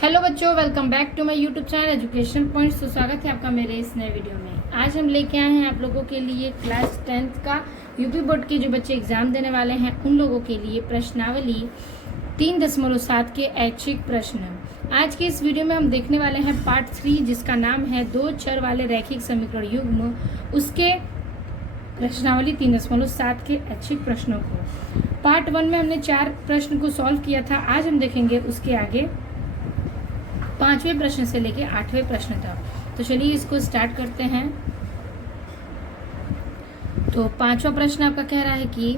Hello बच्चों, welcome back to my YouTube channel education points. तो स्वागत है आपका मेरे इस नए वीडियो में। आज हम लेके आए हैं आप लोगों के लिए क्लास 10th का यूपी बोर्ड के जो बच्चे एग्जाम देने वाले हैं उन लोगों के लिए प्रश्नावली 3.7 के ऐच्छिक प्रश्न। आज के इस वीडियो में हम देखने वाले हैं पार्ट 3, जिसका नाम है दो चर वाले रैखिक समीकरण युग्म, उसके प्रश्नावली 3.7 के ऐच्छिक प्रश्नों को। पार्ट 1 में हमने 4 प्रश्न को सॉल्व किया था। आज हम देखेंगे उसके आगे 5वें प्रश्न से लेके 8वें प्रश्न तक। तो चलिए इसको स्टार्ट करते हैं। तो 5वां प्रश्न आपका कह रहा है कि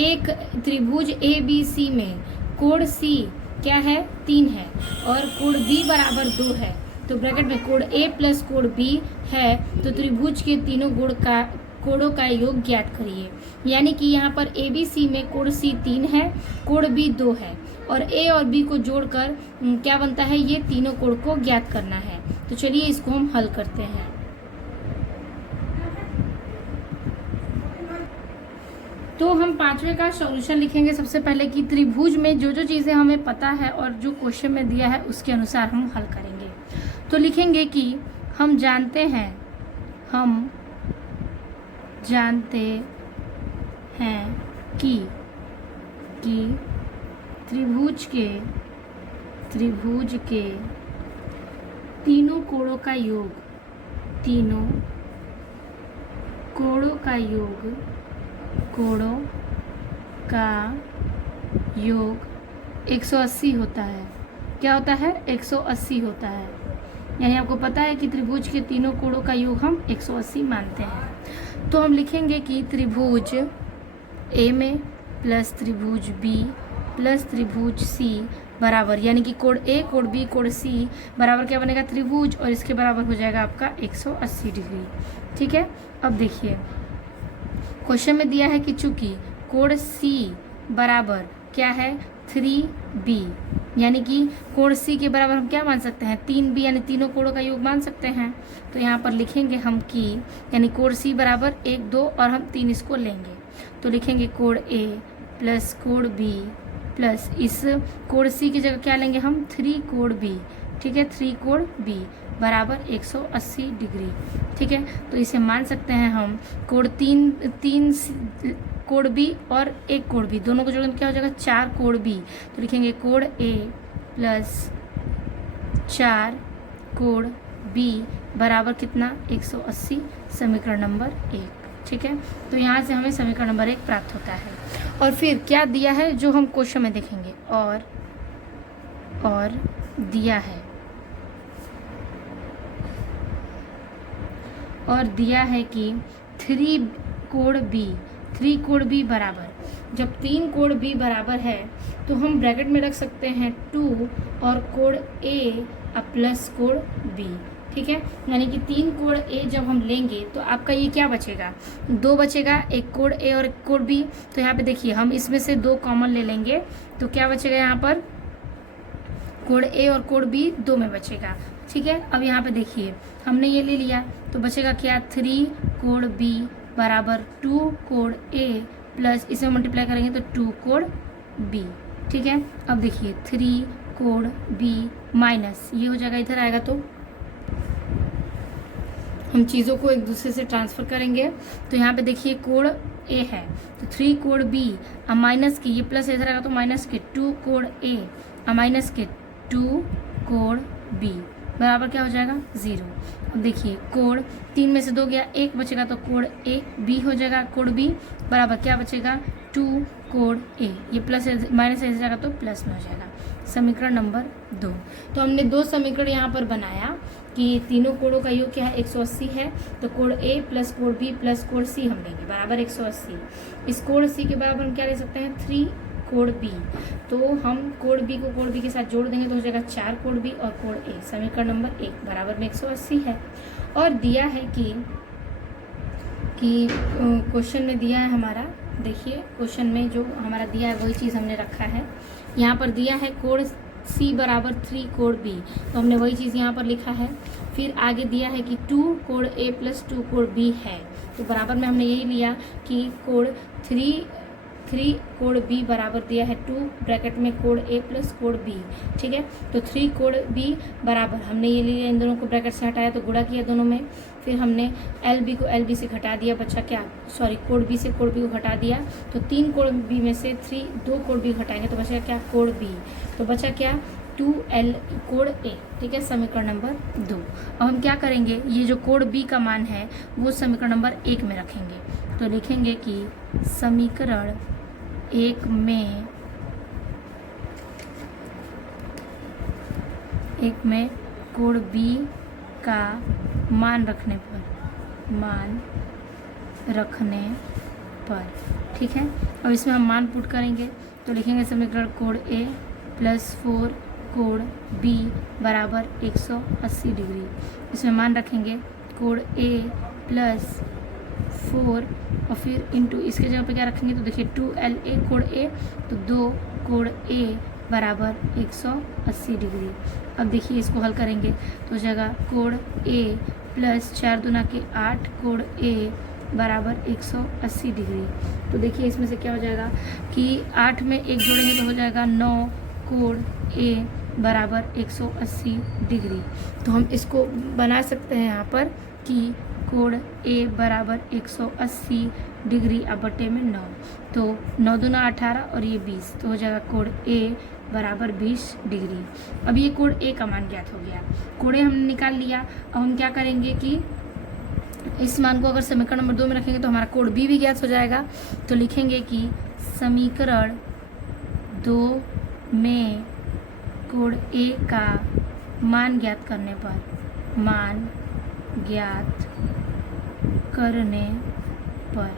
एक त्रिभुज ABC में कोण C क्या है 3 है और कोण B बराबर 2 है। तो ब्रैकेट में कोण A प्लस कोण B है, तो त्रिभुज के तीनों कोणों का योग ज्ञात करिए। यानी कि यहाँ पर ABC में कोण C 3 है, कोण B 2 है और A और B को जोड़कर क्या बनता है, ये तीनों कोण को ज्ञात करना है। तो चलिए इसको हम हल करते हैं। तो हम 5वें का सॉल्यूशन लिखेंगे। सबसे पहले कि त्रिभुज में जो जो चीज़ें हमें पता है और जो क्वेश्चन में दिया है उसके अनुसार हम हल करेंगे। तो लिखेंगे कि हम जानते हैं कि त्रिभुज के तीनों कोणों का योग 180 होता है। क्या होता है? 180 होता है। यानी आपको पता है कि त्रिभुज के तीनों कोणों का योग हम 180 मानते हैं। तो हम लिखेंगे कि त्रिभुज A में प्लस त्रिभुज B प्लस त्रिभुज C बराबर, यानी कि कोण A कोण B कोण C बराबर क्या बनेगा, त्रिभुज, और इसके बराबर हो जाएगा आपका 180 डिग्री। ठीक है। अब देखिए क्वेश्चन में दिया है कि चूंकि कोण C बराबर क्या है 3B, यानी कि कोण C के बराबर हम क्या मान सकते हैं 3B, यानी तीनों कोणों का योग मान सकते हैं। तो यहाँ पर लिखेंगे हम कि यानी कोण C बराबर 1 2 और हम 3 इसको लेंगे। तो लिखेंगे कोण A प्लस कोण B प्लस इस कोण C की जगह क्या लेंगे हम 3 कोण B। ठीक है, 3 कोण B बराबर 180 डिग्री। ठीक है, तो इसे मान सकते हैं हम कोण 3 कोण B और 1 कोण B दोनों को जोड़कर क्या हो जाएगा 4 कोण B। तो लिखेंगे कोण A प्लस 4 कोण B बराबर कितना 180, समीकरण नंबर 1। ठीक है, तो यहाँ से हमें समीकरण नंबर 1 प्राप्त होता है। और फिर क्या दिया है जो हम क्वेश्चन में देखेंगे, और दिया है कि 3 कोण B बराबर, जब 3 कोण B बराबर है तो हम ब्रैकेट में रख सकते हैं 2 और कोण A प्लस कोण B। ठीक है, यानी कि 3 कोण A जब हम लेंगे तो आपका ये क्या बचेगा, 2 बचेगा, एक कोण A और एक कोण B। तो यहाँ पे देखिए हम इसमें से 2 कॉमन ले लेंगे तो क्या बचेगा, यहाँ पर कोण A और कोण B 2 में बचेगा। ठीक है, अब यहाँ पे देखिए हमने ये ले लिया तो बचेगा क्या 3 कोण B बराबर 2 कोण A प्लस इसे मल्टीप्लाई करेंगे तो 2 कोण B। ठीक है, अब देखिए 3 कोण B माइनस ये हो जाएगा, इधर आएगा तो हम चीज़ों को एक दूसरे से ट्रांसफर करेंगे। तो यहाँ पे देखिए कोण A है तो 3 कोण B अब माइनस की ये प्लस इधर आएगा तो माइनस के 2 कोण A अब माइनस के 2 कोण B बराबर क्या हो जाएगा 0। अब देखिए कोण 3 में से 2 गया, 1 बचेगा तो कोण A B हो जाएगा, कोण B बराबर क्या बचेगा 2 कोण A, ये प्लस माइनस इधर जाएगा तो प्लस में हो जाएगा, समीकरण नंबर 2। तो हमने 2 समीकरण यहाँ पर बनाया कि तीनों कोणों का योग क्या है 180 है। तो कोण A प्लस कोण B प्लस कोण C हम लेंगे बराबर 180। इस कोण C के बराबर हम क्या ले सकते हैं 3 कोण B। तो हम कोण B को कोण B के साथ जोड़ देंगे तो हो जाएगा 4 कोण B और कोण A, समीकरण नंबर 1 बराबर में 180 है। और दिया है कि क्वेश्चन में दिया है हमारा, देखिए क्वेश्चन में जो हमारा दिया है वही चीज़ हमने रखा है। यहाँ पर दिया है कोण C बराबर 3 कोण B, तो हमने वही चीज़ यहाँ पर लिखा है। फिर आगे दिया है कि 2 कोण A प्लस 2 कोण B है, तो बराबर में हमने यही लिया कि कोण 3 कोड b बराबर दिया है 2 ब्रैकेट में code a plus code b, ठीक है। तो 3 कोड b बराबर हमने ये लिया, इन दोनों को ब्रैकेट से हटाया तो गुणा किया दोनों में, फिर हमने LB को LB से घटा दिया, बचा क्या, सॉरी कोड b से कोड b को घटा दिया, तो 3 कोड b में से 2 कोड b घटाएंगे तो बचा क्या, कोड b, तो बचा क्या 2L कोड A, ठीक है, समीकरण नंबर 2। अब हम क्या करेंगे, ये जो कोड B का मान है वो समीकरण नंबर 1 में रखेंगे, तो लिखेंगे कि समीकरण 1 में कोड B का मान रखने पर, ठीक है। अब इसमें हम मान पुट करेंगे तो लिखेंगे समीकरण code A plus 4 code B बराबर 180 डिग्री। इसमें मान रखेंगे कोड A प्लस 4 और फिर इंटू इसके जगह पे क्या रखेंगे, तो देखिए 2LA कोड A, तो 2 कोड A बराबर 180 डिग्री। अब देखिए इसको हल करेंगे तो जगह कोड A प्लस 4 दूना के 8 कोड A बराबर 180 डिग्री। तो देखिए इसमें से क्या हो जाएगा कि 8 में 1 जोड़ेंगे तो हो जाएगा 9 कोड A बराबर 180 डिग्री। तो हम इसको बना सकते हैं यहाँ पर कि कोड A बराबर 180 डिग्री अब बटे में 9, तो 9 दूना 18 और ये 20, तो हो जाएगा कोड A बराबर 20 डिग्री। अब ये कोड A का मान ज्ञात हो गया, कोड A हमने निकाल लिया। अब हम क्या करेंगे कि इस मान को अगर समीकरण नंबर 2 में रखेंगे तो हमारा कोड B भी ज्ञात हो जाएगा, तो लिखेंगे कि समीकरण 2 में कोड A का मान ज्ञात करने पर,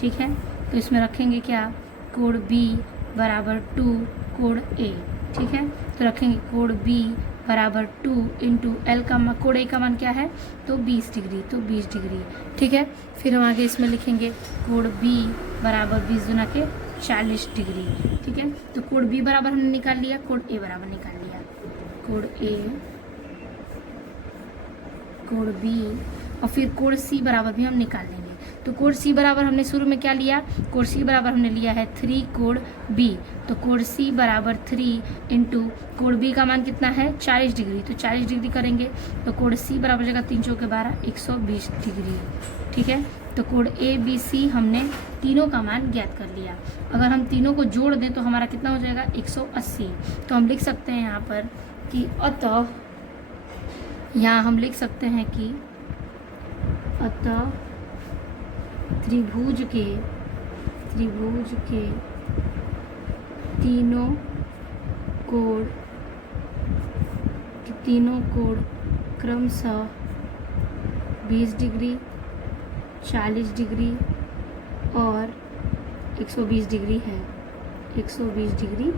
ठीक है। तो इसमें रखेंगे क्या, कोड B बराबर 2 कोड A, ठीक है। तो रखेंगे कोड B बराबर 2 इंटू L का कोड A का मान क्या है, तो 20 डिग्री, तो 20 डिग्री, ठीक है। फिर हम आगे इसमें लिखेंगे कोड B बराबर 20 गुना के 40 डिग्री, ठीक है। तो कोड B बराबर हमने निकाल लिया, कोड A बराबर निकाल लिया, कोड B और फिर कोड C बराबर भी हम निकाल लेंगे। तो कोड C बराबर हमने शुरू में क्या लिया, कोड C बराबर हमने लिया है 3 कोड B, तो कोड C बराबर 3 इंटू कोड B का मान कितना है 40 डिग्री, तो 40 डिग्री करेंगे तो कोड C बराबर जगह 3 चौके 12 120 डिग्री, ठीक है। तो कोड A B C हमने तीनों का मान ज्ञात कर लिया। अगर हम तीनों को जोड़ दें तो हमारा कितना हो जाएगा 180। तो हम लिख सकते हैं यहाँ पर कि अतः, यहाँ हम लिख सकते हैं कि अतः त्रिभुज के तीनों कोण क्रमशः 20 डिग्री, 40 डिग्री और 120 डिग्री है, 120 डिग्री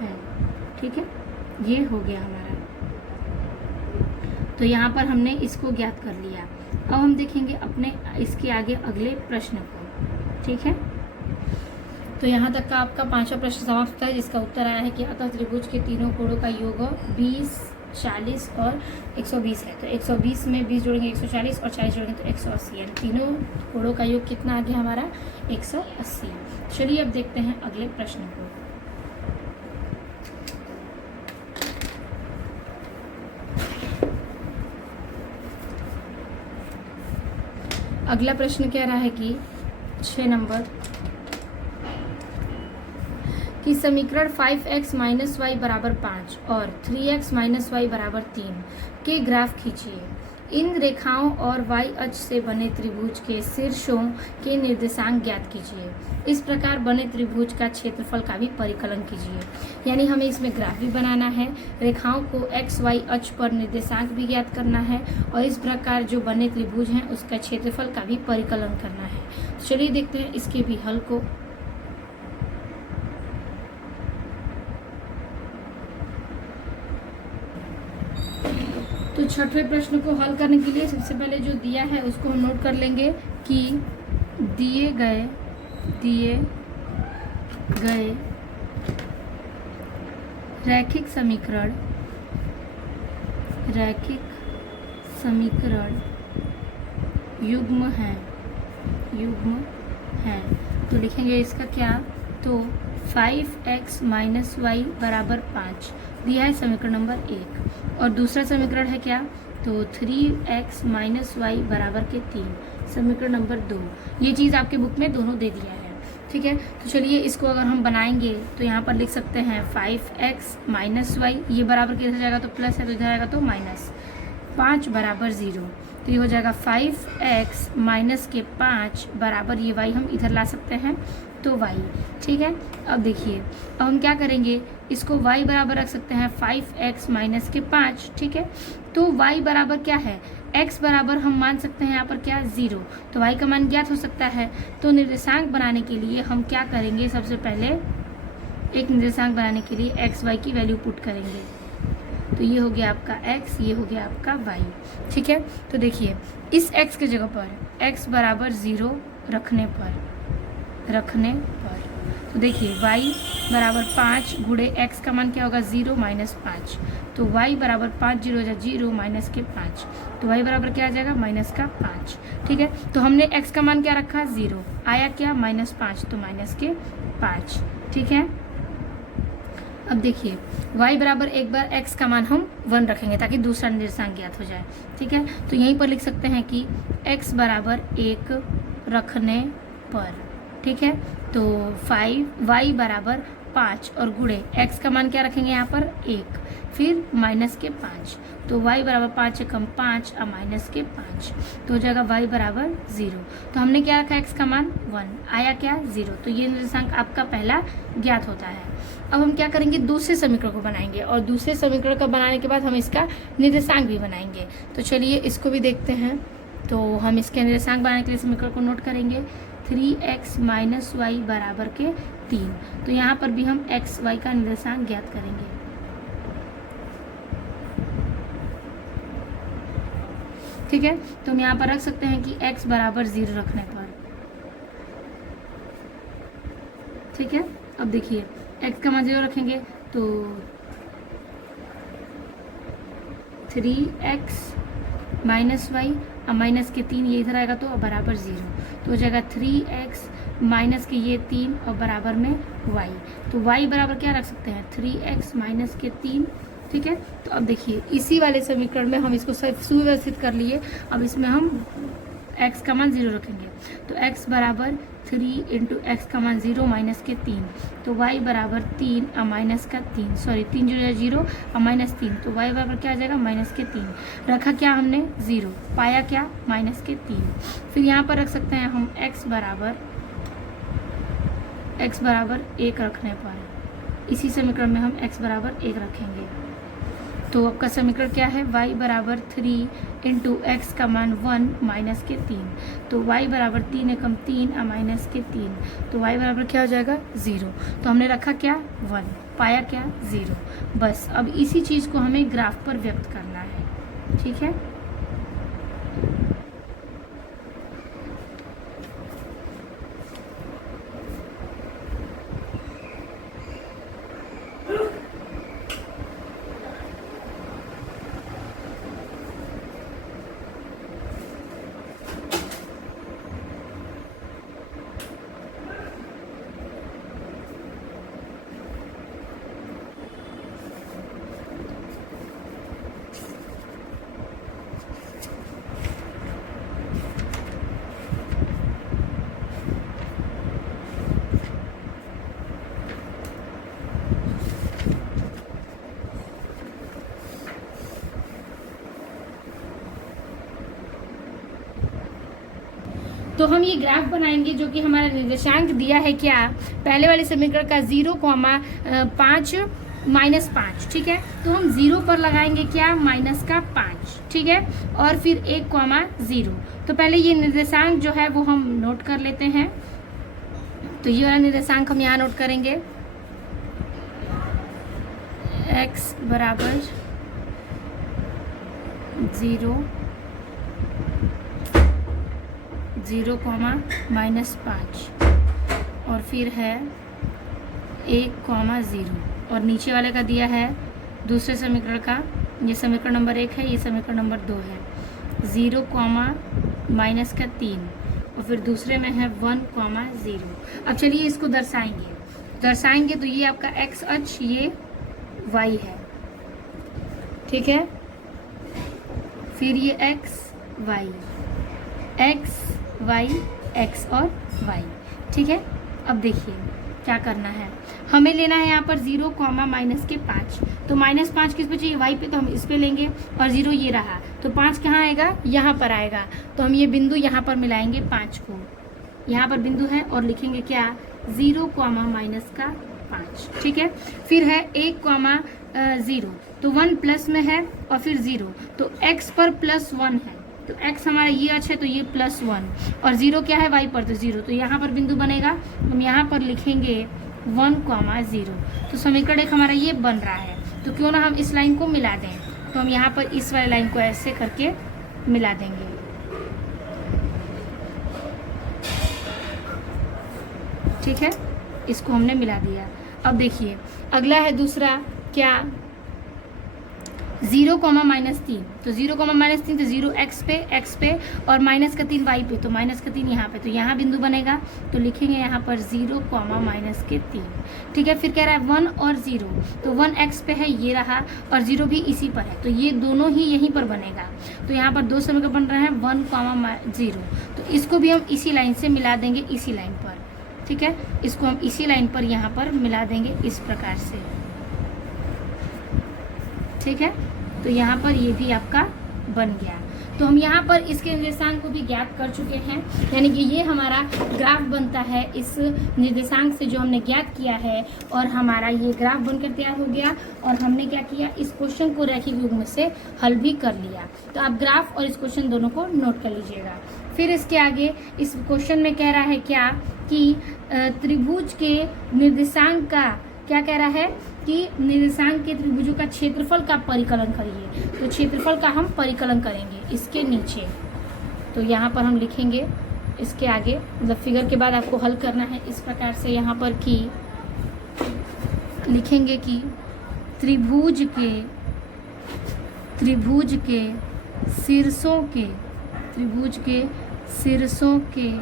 है, ठीक है। ये हो गया हमारा, तो यहाँ पर हमने इसको ज्ञात कर लिया। अब हम देखेंगे अपने इसके आगे अगले प्रश्न को, ठीक है। तो यहाँ तक का आपका 5वां प्रश्न समाप्त होता है, जिसका उत्तर आया है कि अतः त्रिभुज के तीनों कोणों का योग 20, 40 और 120 है। तो 120 में 20 जोड़ेंगे 140 और 40 जोड़ेंगे तो 180 है। तीनों कोणों का योग कितना आ गया हमारा 180। चलिए अब देखते हैं अगले प्रश्न को। अगला प्रश्न कह रहा है कि 6 नंबर कि समीकरण 5x माइनस वाई बराबर 5 और 3x माइनस वाई बराबर 3 के ग्राफ खींचिए। इन रेखाओं और y अक्ष से बने त्रिभुज के शीर्षों के निर्देशांक ज्ञात कीजिए। इस प्रकार बने त्रिभुज का क्षेत्रफल का भी परिकलन कीजिए। यानी हमें इसमें ग्राफ भी बनाना है, रेखाओं को x y अक्ष पर निर्देशांक भी ज्ञात करना है और इस प्रकार जो बने त्रिभुज हैं उसका क्षेत्रफल का भी परिकलन करना है। चलिए देखते हैं इसके भी हल को। तो छठवें प्रश्न को हल करने के लिए सबसे पहले जो दिया है उसको हम नोट कर लेंगे कि दिए गए रैखिक समीकरण युग्म है। तो लिखेंगे इसका क्या, तो 5x माइनस वाई बराबर 5 दिया है समीकरण नंबर 1। और दूसरा समीकरण है क्या, तो 3x माइनस वाई बराबर के 3 समीकरण नंबर 2। ये चीज़ आपके बुक में दोनों दे दिया है, ठीक है। तो चलिए इसको अगर हम बनाएंगे तो यहाँ पर लिख सकते हैं 5x माइनस वाई, ये बराबर के इधर जाएगा तो प्लस है, तो इधर आएगा तो माइनस, 5 बराबर 0। तो ये हो जाएगा 5x माइनस के 5 बराबर ये y हम इधर ला सकते हैं तो y, ठीक है। अब देखिए, अब हम क्या करेंगे, इसको y बराबर रख सकते हैं 5x माइनस के 5, ठीक है। तो y बराबर क्या है, x बराबर हम मान सकते हैं यहाँ पर क्या, 0। तो y का मान ज्ञात हो सकता है। तो निर्देशांक बनाने के लिए हम क्या करेंगे, सबसे पहले एक निर्देशांक बनाने के लिए x y की वैल्यू पुट करेंगे। तो ये हो गया आपका x, ये हो गया आपका y, ठीक है। तो देखिए इस x के जगह पर x बराबर 0 रखने पर तो देखिए y बराबर 5 गुणे x का मान क्या होगा, 0 माइनस 5। तो y बराबर 5 0 हो 0 माइनस के 5, तो y बराबर क्या आ जाएगा, माइनस का 5, ठीक है। तो हमने x का मान क्या रखा, 0, आया क्या, माइनस 5, तो माइनस के 5, ठीक है। अब देखिए y बराबर एक बार x का मान हम 1 रखेंगे ताकि दूसरा निर्देशांक ज्ञात हो जाए, ठीक है। तो यहीं पर लिख सकते हैं कि x बराबर 1 रखने पर, ठीक है। तो 5y बराबर 5 और गुणे x का मान क्या रखेंगे यहाँ पर 1, फिर माइनस के 5। तो y बराबर 5 से कम 5 और माइनस के 5, तो हो जाएगा y बराबर 0। तो हमने क्या रखा, x का मान 1, आया क्या, 0। तो ये निर्देशांक आपका पहला ज्ञात होता है। अब हम क्या करेंगे, दूसरे समीकरण को बनाएंगे और दूसरे समीकरण को बनाने के बाद हम इसका निर्देशांक भी बनाएंगे। तो चलिए इसको भी देखते हैं। तो हम इसके निर्देशांक बनाने के लिए समीकरण को नोट करेंगे, 3x माइनस वाई बराबर के 3। तो यहाँ पर भी हम x y का निर्देशांक ज्ञात करेंगे, ठीक है। तो हम यहाँ पर रख सकते हैं कि x बराबर 0 रखने पर, ठीक है। अब देखिए x का मान 0 रखेंगे तो 3x माइनस वाई, अब माइनस के 3 ये इधर आएगा तो बराबर 0, तो हो जाएगा 3x माइनस के ये 3 और बराबर में y। तो y बराबर क्या रख सकते हैं, 3x माइनस के 3, ठीक है। तो अब देखिए इसी वाले समीकरण में हम इसको सुव्यवस्थित कर लिए। अब इसमें हम x का मान 0 रखेंगे, तो x बराबर 3 इंटू एक्स का मान 0 माइनस के 3, तो y बराबर 3 और माइनस का 3, सॉरी 3 0 और माइनस 3, तो y बराबर क्या आ जाएगा, माइनस के 3। रखा क्या हमने, 0, पाया क्या, माइनस के 3। फिर यहाँ पर रख सकते हैं हम x बराबर 1 रखने पर, इसी समीकरण में हम x बराबर 1 रखेंगे। तो आपका समीकरण क्या है, y बराबर 3 इंटू एक्स का मान 1 माइनस के 3, तो y बराबर 3 एकम 3 और माइनस के 3, तो y बराबर क्या हो जाएगा, 0। तो हमने रखा क्या, 1, पाया क्या, 0। बस अब इसी चीज़ को हमें ग्राफ पर व्यक्त करना है, ठीक है। तो हम ये ग्राफ बनाएंगे जो कि हमारा निर्देशांक दिया है क्या, पहले वाले समीकरण का 0,5 माइनस 5, ठीक है। तो हम 0 पर लगाएंगे क्या, माइनस का 5, ठीक है, और फिर 1,0। तो पहले ये निर्देशांक जो है वो हम नोट कर लेते हैं। तो ये वाला निर्देशांक हम यहाँ नोट करेंगे, x बराबर 0,5 और फिर है 1,0 और नीचे वाले का दिया है दूसरे समीकरण का, ये समीकरण नंबर 1 है, ये समीकरण नंबर 2 है, 0, माइनस का 3 और फिर दूसरे में है 1,0। अब चलिए इसको दर्शाएंगे। दर्शाएंगे तो ये आपका x अक्ष, ये y है, ठीक है। फिर ये x y, x y, x और y, ठीक है। अब देखिए क्या करना है, हमें लेना है यहाँ पर 0, माइनस के 5। तो -5 किस पे चाहिए, y पे, तो हम इस पे लेंगे। और 0 ये रहा, तो 5 कहाँ आएगा, यहाँ पर आएगा। तो हम ये बिंदु यहाँ पर मिलाएंगे 5 को, यहाँ पर बिंदु है, और लिखेंगे क्या, 0, माइनस का 5, ठीक है। फिर है 1, 0, तो 1 प्लस में है, और फिर 0, तो x पर +1 है, तो x हमारा ये अच्छा है, तो ये +1, और 0 क्या है, y पर, तो 0, तो यहाँ पर बिंदु बनेगा। हम यहाँ पर लिखेंगे 1, 0, तो समीकरण एक हमारा ये बन रहा है। तो क्यों ना हम इस लाइन को मिला दें, तो हम यहाँ पर इस वाली लाइन को ऐसे करके मिला देंगे, ठीक है। इसको हमने मिला दिया। अब देखिए अगला है दूसरा, क्या, 0, -3, तो 0, -3, तो 0 x पे और -3 y पे, तो -3 यहाँ पे, तो यहाँ बिंदु बनेगा। तो लिखेंगे यहाँ पर 0, -3, ठीक है। फिर कह रहा है 1 और 0, तो 1 x पे है, ये रहा, और 0 भी इसी पर है, तो ये दोनों ही यहीं पर बनेगा। तो यहाँ पर दो समीकरण बन रहे हैं 1, 0, तो इसको भी हम इसी लाइन से मिला देंगे, इसी लाइन पर, ठीक है। इसको हम इसी लाइन पर यहाँ पर मिला देंगे इस प्रकार से, ठीक है। तो यहाँ पर ये भी आपका बन गया। तो हम यहाँ पर इसके निर्देशांक को भी ज्ञात कर चुके हैं, यानी कि ये हमारा ग्राफ बनता है इस निर्देशांक से जो हमने ज्ञात किया है, और हमारा ये ग्राफ बनकर तैयार हो गया। और हमने क्या किया, इस क्वेश्चन को रैखिक युग्म से हल भी कर लिया। तो आप ग्राफ और इस क्वेश्चन दोनों को नोट कर लीजिएगा। फिर इसके आगे इस क्वेश्चन में कह रहा है क्या, कि त्रिभुज के निर्देशांक का, क्या कह रहा है कि निर्देशांक के त्रिभुजों का क्षेत्रफल का परिकलन करिए। तो क्षेत्रफल का हम परिकलन करेंगे इसके नीचे, तो यहाँ पर हम लिखेंगे इसके आगे, मतलब फिगर के बाद आपको हल करना है इस प्रकार से। यहाँ पर कि लिखेंगे कि त्रिभुज के शीर्षों के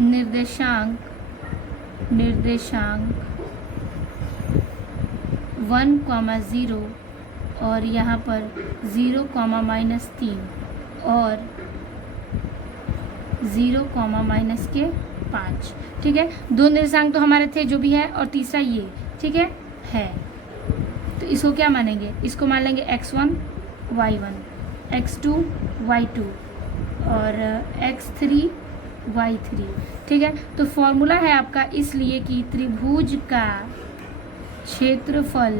निर्देशांक 1, 0 और यहाँ पर 0, -3 और 0, -5, ठीक है। दो निर्देशांक तो हमारे थे जो भी है, और तीसरा ये, ठीक है। तो इसको क्या मानेंगे, इसको मान लेंगे x1, y1, x2, y2 और x3, y3, ठीक है। तो फॉर्मूला है आपका इसलिए कि त्रिभुज का क्षेत्रफल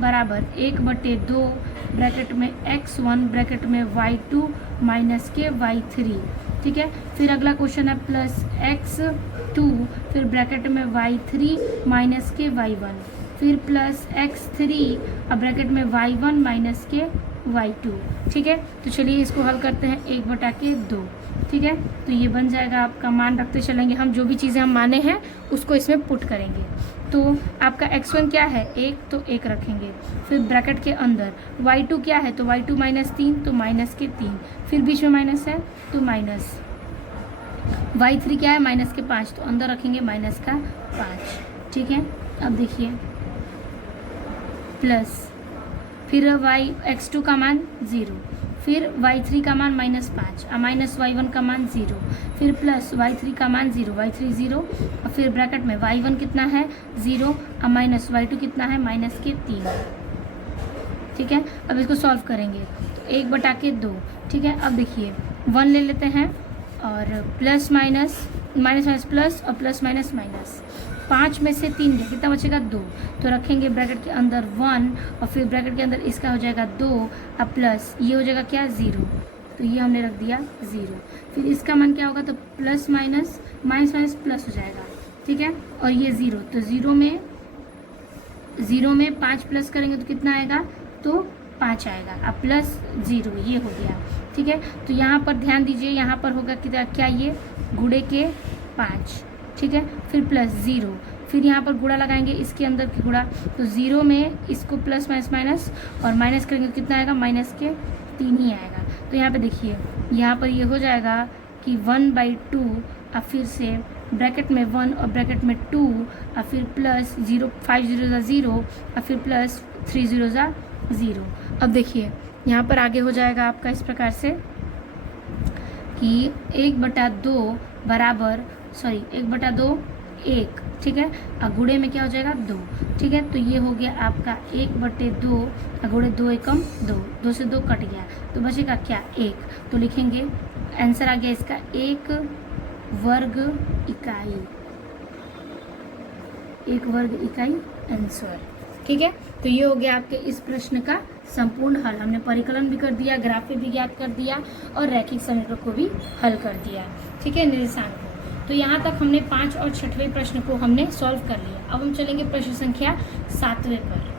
बराबर 1/2 ब्रैकेट में x1 ब्रैकेट में y2 माइनस के y3, ठीक है। फिर अगला क्वेश्चन है प्लस x2 फिर ब्रैकेट में y3 माइनस के y1, फिर प्लस x3 अब ब्रैकेट में y1 माइनस के y2, ठीक है। तो चलिए इसको हल करते हैं 1/2, ठीक है। तो ये बन जाएगा, आपका मान रखते चलेंगे हम, जो भी चीज़ें हम माने हैं उसको इसमें पुट करेंगे। तो आपका x1 क्या है 1, तो 1 रखेंगे, फिर ब्रैकेट के अंदर y2 क्या है, तो y2 -3 तो माइनस के 3, फिर बीच में माइनस है तो माइनस, y3 क्या है -5 तो अंदर रखेंगे -5, ठीक है। अब देखिए प्लस, फिर x2 का मान 0, फिर y3 का मान -5 और माइनस y1 का मान 0, फिर प्लस y3 का मान 0, y3 0 और फिर ब्रैकेट में y1 कितना है 0 और माइनस y2 कितना है -3, ठीक है। अब इसको सॉल्व करेंगे तो 1/2, ठीक है। अब देखिए 1 ले लेते हैं और प्लस माइनस माइनस प्लस और प्लस माइनस माइनस, 5 में से 3 गया, कितना बचेगा 2, तो रखेंगे ब्रैकेट के अंदर 1 और फिर ब्रैकेट के अंदर इसका हो जाएगा 2 और प्लस ये हो जाएगा क्या 0, तो ये हमने रख दिया 0। फिर इसका मान क्या होगा, तो प्लस माइनस माइनस प्लस हो जाएगा, ठीक है। और ये 0, तो 0 में 5 प्लस करेंगे तो कितना आएगा, तो 5 आएगा, अब प्लस 0 ये हो गया, ठीक है। तो यहाँ पर ध्यान दीजिए, यहाँ पर होगा क्या ये गुणे के 5, ठीक है। फिर प्लस 0, फिर यहाँ पर गुणा लगाएंगे इसके अंदर की गुणा, तो 0 में इसको प्लस माइनस माइनस और माइनस करेंगे तो कितना आएगा -3 ही आएगा। तो यहाँ पे देखिए यहाँ पर ये हो जाएगा कि 1/2 और फिर से ब्रैकेट में 1 और ब्रैकेट में 2 और फिर प्लस 0, 5 0 0 और फिर प्लस 3 0 0। अब देखिए यहाँ पर आगे हो जाएगा आपका इस प्रकार से कि 1/2 बराबर 1/2 1, ठीक है, और गुणे में क्या हो जाएगा 2, ठीक है। तो ये हो गया आपका 1/2 और गुणे 2 एकम 2, 2 से 2 कट गया तो बचेगा क्या 1। तो लिखेंगे आंसर आ गया इसका 1 वर्ग इकाई, 1 वर्ग इकाई आंसर, ठीक है। तो ये हो गया आपके इस प्रश्न का संपूर्ण हल। हमने परिकलन भी कर दिया, ग्राफी भी ज्ञात कर दिया और रैखिक समीकरण को भी हल कर दिया, ठीक है, निर्देशांक को। तो यहाँ तक हमने 5 और 6वें प्रश्न को हमने सॉल्व कर लिया। अब हम चलेंगे प्रश्न संख्या 7वें पर।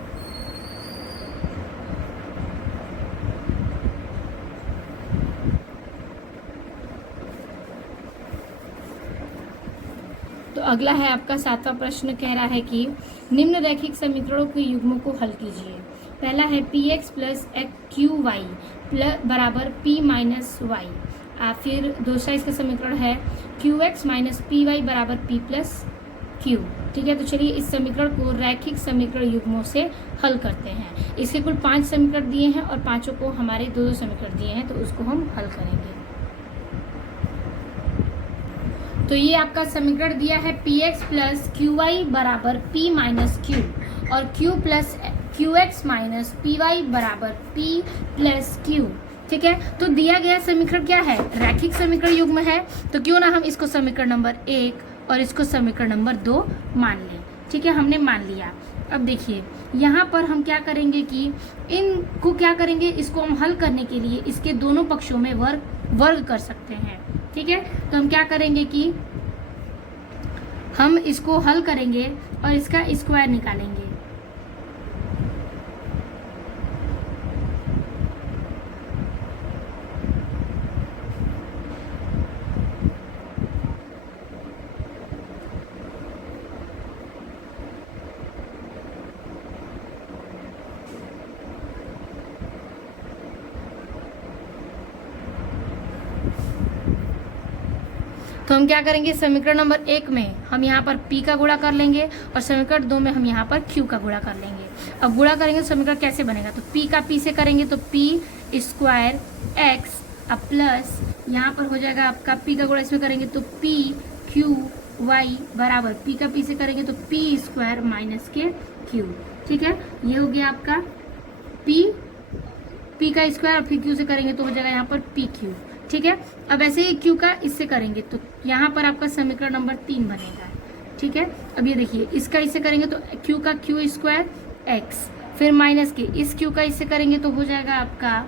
तो अगला है आपका 7वां प्रश्न, कह रहा है कि निम्न रैखिक समीकरणों के युग्मों को हल कीजिए। पहला है px प्लस क्यू वाई बराबर p माइनस वाई। फिर दूसरा इसका समीकरण है qx माइनस पी वाई बराबर p प्लस क्यू, ठीक है। तो चलिए इस समीकरण को रैखिक समीकरण युग्मों से हल करते हैं। इसके कुल 5 समीकरण दिए हैं और पांचों को हमारे 2-2 समीकरण दिए हैं, तो उसको हम हल करेंगे। तो ये आपका समीकरण दिया है px प्लस क्यू वाई बराबर p माइनस क्यू और q plus qx minus P Y बराबर p प्लस क्यू, ठीक है। तो दिया गया समीकरण क्या है, रैखिक समीकरण युग्म है। तो क्यों ना हम इसको समीकरण नंबर 1 और इसको समीकरण नंबर 2 मान लें, ठीक है, हमने मान लिया। अब देखिए यहाँ पर हम क्या करेंगे कि इनको क्या करेंगे, इसको हम हल करने के लिए इसके दोनों पक्षों में वर्ग कर सकते हैं, ठीक है। तो हम क्या करेंगे कि हम इसको हल करेंगे और इसका स्क्वायर निकालेंगे। तो हम क्या करेंगे, समीकरण नंबर 1 में हम यहाँ पर p का गुणा कर लेंगे और समीकरण 2 में हम यहाँ पर q का गुणा कर लेंगे। अब गुणा करेंगे तो समीकरण कैसे बनेगा, तो p का p से करेंगे तो p स्क्वायर x अब प्लस यहाँ पर हो जाएगा आपका p का गुणा इसमें करेंगे तो p q y बराबर p का p से करेंगे तो p स्क्वायर माइनस के q, ठीक है। ये हो गया आपका p का स्क्वायर और फिर q से करेंगे तो हो जाएगा यहाँ पर p q, ठीक है। अब ऐसे ही q का इससे करेंगे तो यहाँ पर आपका समीकरण नंबर 3 बनेगा, ठीक है। अब ये देखिए इसका इससे करेंगे तो q का q स्क्वायर x फिर माइनस के इस q का इससे करेंगे तो हो जाएगा आपका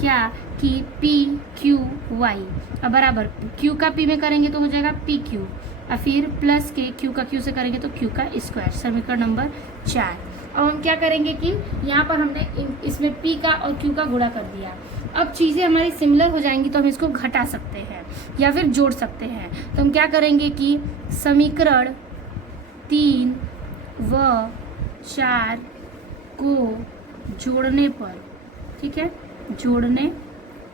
क्या कि p q y अब बराबर q का p में करेंगे तो हो जाएगा p q और फिर प्लस के q का q से करेंगे तो q का स्क्वायर, समीकरण नंबर 4। अब हम क्या करेंगे कि यहाँ पर हमने इसमें p का और q का गुणा कर दिया। अब चीज़ें हमारी सिमिलर हो जाएंगी तो हम इसको घटा सकते हैं या फिर जोड़ सकते हैं। तो हम क्या करेंगे कि समीकरण 3 व 4 को जोड़ने पर, ठीक है, जोड़ने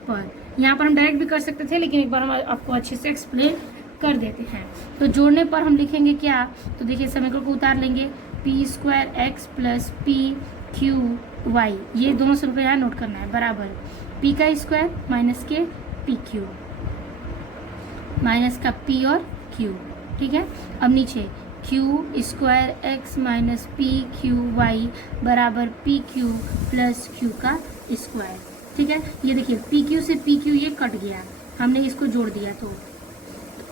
पर यहाँ पर हम डायरेक्ट भी कर सकते थे लेकिन एक बार हम आपको अच्छे से एक्सप्लेन कर देते हैं। तो जोड़ने पर हम लिखेंगे क्या, तो देखिए समीकरण को उतार लेंगे p square x plus P Q Y, ये दोनों समीकरण यहाँ नोट करना है, बराबर p का स्क्वायर माइनस के पी क्यू माइनस का p और q, ठीक है। अब नीचे q square x minus P Q Y बराबर पी क्यू प्लस क्यू का स्क्वायर, ठीक है। ये देखिए पी क्यू से पी क्यू ये कट गया, हमने इसको जोड़ दिया तो,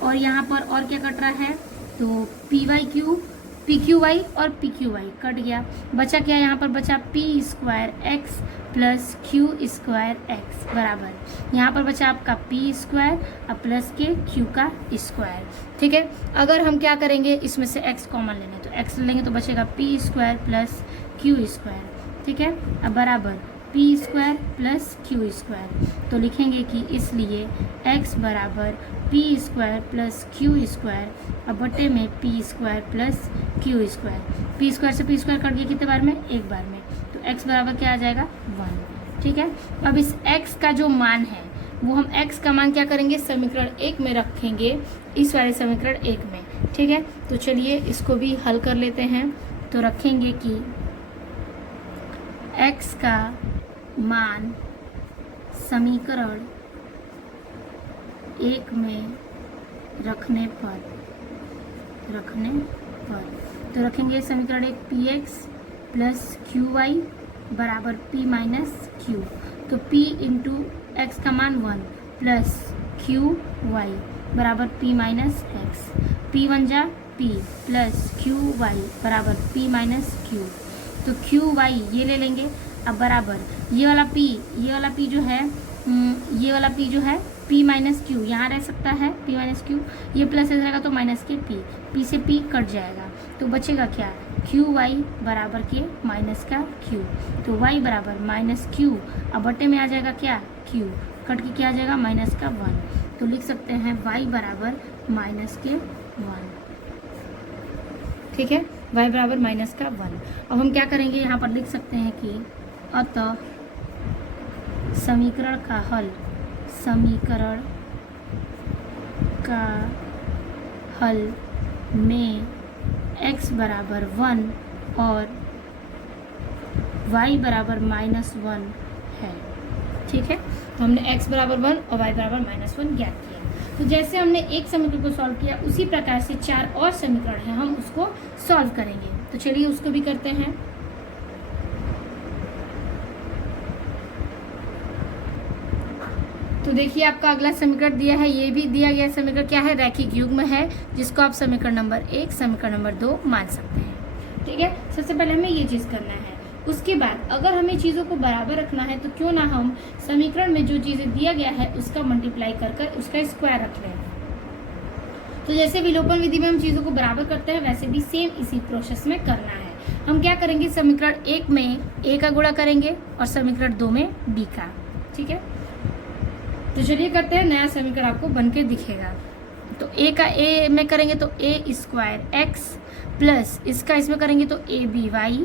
और यहाँ पर और क्या कट रहा है, तो पी क्यू वाई और पी क्यू वाई कट गया, बचा क्या, यहाँ पर बचा P square X plus Q square x बराबर यहाँ पर बचा आपका पी स्क्वायर और प्लस के क्यू का स्क्वायर, ठीक है। अगर हम क्या करेंगे इसमें से x कॉमन लेंगे तो x लेंगे तो बचेगा P square plus Q square, ठीक है, अब बराबर P square plus Q square. तो लिखेंगे कि इसलिए x बराबर P square plus Q square अब बटे में P square plus Q square, P square से पी स्क्वायर कट गया कितने बार में, एक बार में, तो x बराबर क्या आ जाएगा 1, ठीक है। अब इस x का जो मान है वो हम x का मान क्या करेंगे, समीकरण 1 में रखेंगे, इस वाले समीकरण 1 में, ठीक है, तो चलिए इसको भी हल कर लेते हैं। तो रखेंगे कि x का मान समीकरण 1 में रखने पर तो रखेंगे समीकरण 1 px प्लस qy बराबर p माइनस q। तो p इंटू एक्स का मान 1 प्लस qy बराबर p माइनस एक्स, p 1 जा p प्लस qy बराबर p माइनस q। तो qy ये ले लेंगे, अब बराबर ये वाला p जो है ये वाला p जो है p माइनस क्यू यहाँ रह सकता है, p माइनस क्यू, ये प्लस रहेगा तो माइनस के p से p कट जाएगा, तो बचेगा क्या क्यू वाई बराबर के माइनस का q। तो y बराबर माइनस q, अब बटे में आ जाएगा क्या q, कट के क्या आ जाएगा माइनस का 1। तो लिख सकते हैं y बराबर माइनस के 1। ठीक है, y बराबर माइनस का 1। अब हम क्या करेंगे, यहाँ पर लिख सकते हैं कि अतः समीकरण का हल में x बराबर 1 और y बराबर माइनस 1 है। ठीक है, तो हमने x बराबर 1 और y बराबर माइनस 1 ज्ञात किया। तो जैसे हमने एक समीकरण को सॉल्व किया उसी प्रकार से 4 और समीकरण हैं, हम उसको सॉल्व करेंगे। तो चलिए उसको भी करते हैं। तो देखिए आपका अगला समीकरण दिया है, ये भी दिया गया समीकरण क्या है, रैखिक युग्म है, जिसको आप समीकरण नंबर 1 समीकरण नंबर 2 मान सकते हैं। ठीक है, सबसे पहले हमें ये चीज़ करना है। उसके बाद अगर हमें चीज़ों को बराबर रखना है तो क्यों ना हम समीकरण में जो चीज़ें दिया गया है उसका मल्टीप्लाई कर उसका स्क्वायर रख लें। तो जैसे विलोपन विधि में हम चीज़ों को बराबर करते हैं वैसे भी सेम इसी प्रोसेस में करना है। हम क्या करेंगे, समीकरण 1 में a का गुणा करेंगे और समीकरण 2 में b का। ठीक है, तो चलिए करते हैं, नया समीकरण आपको बन के दिखेगा। तो a का a में करेंगे तो a स्क्वायर x प्लस इसका इसमें करेंगे तो a b y,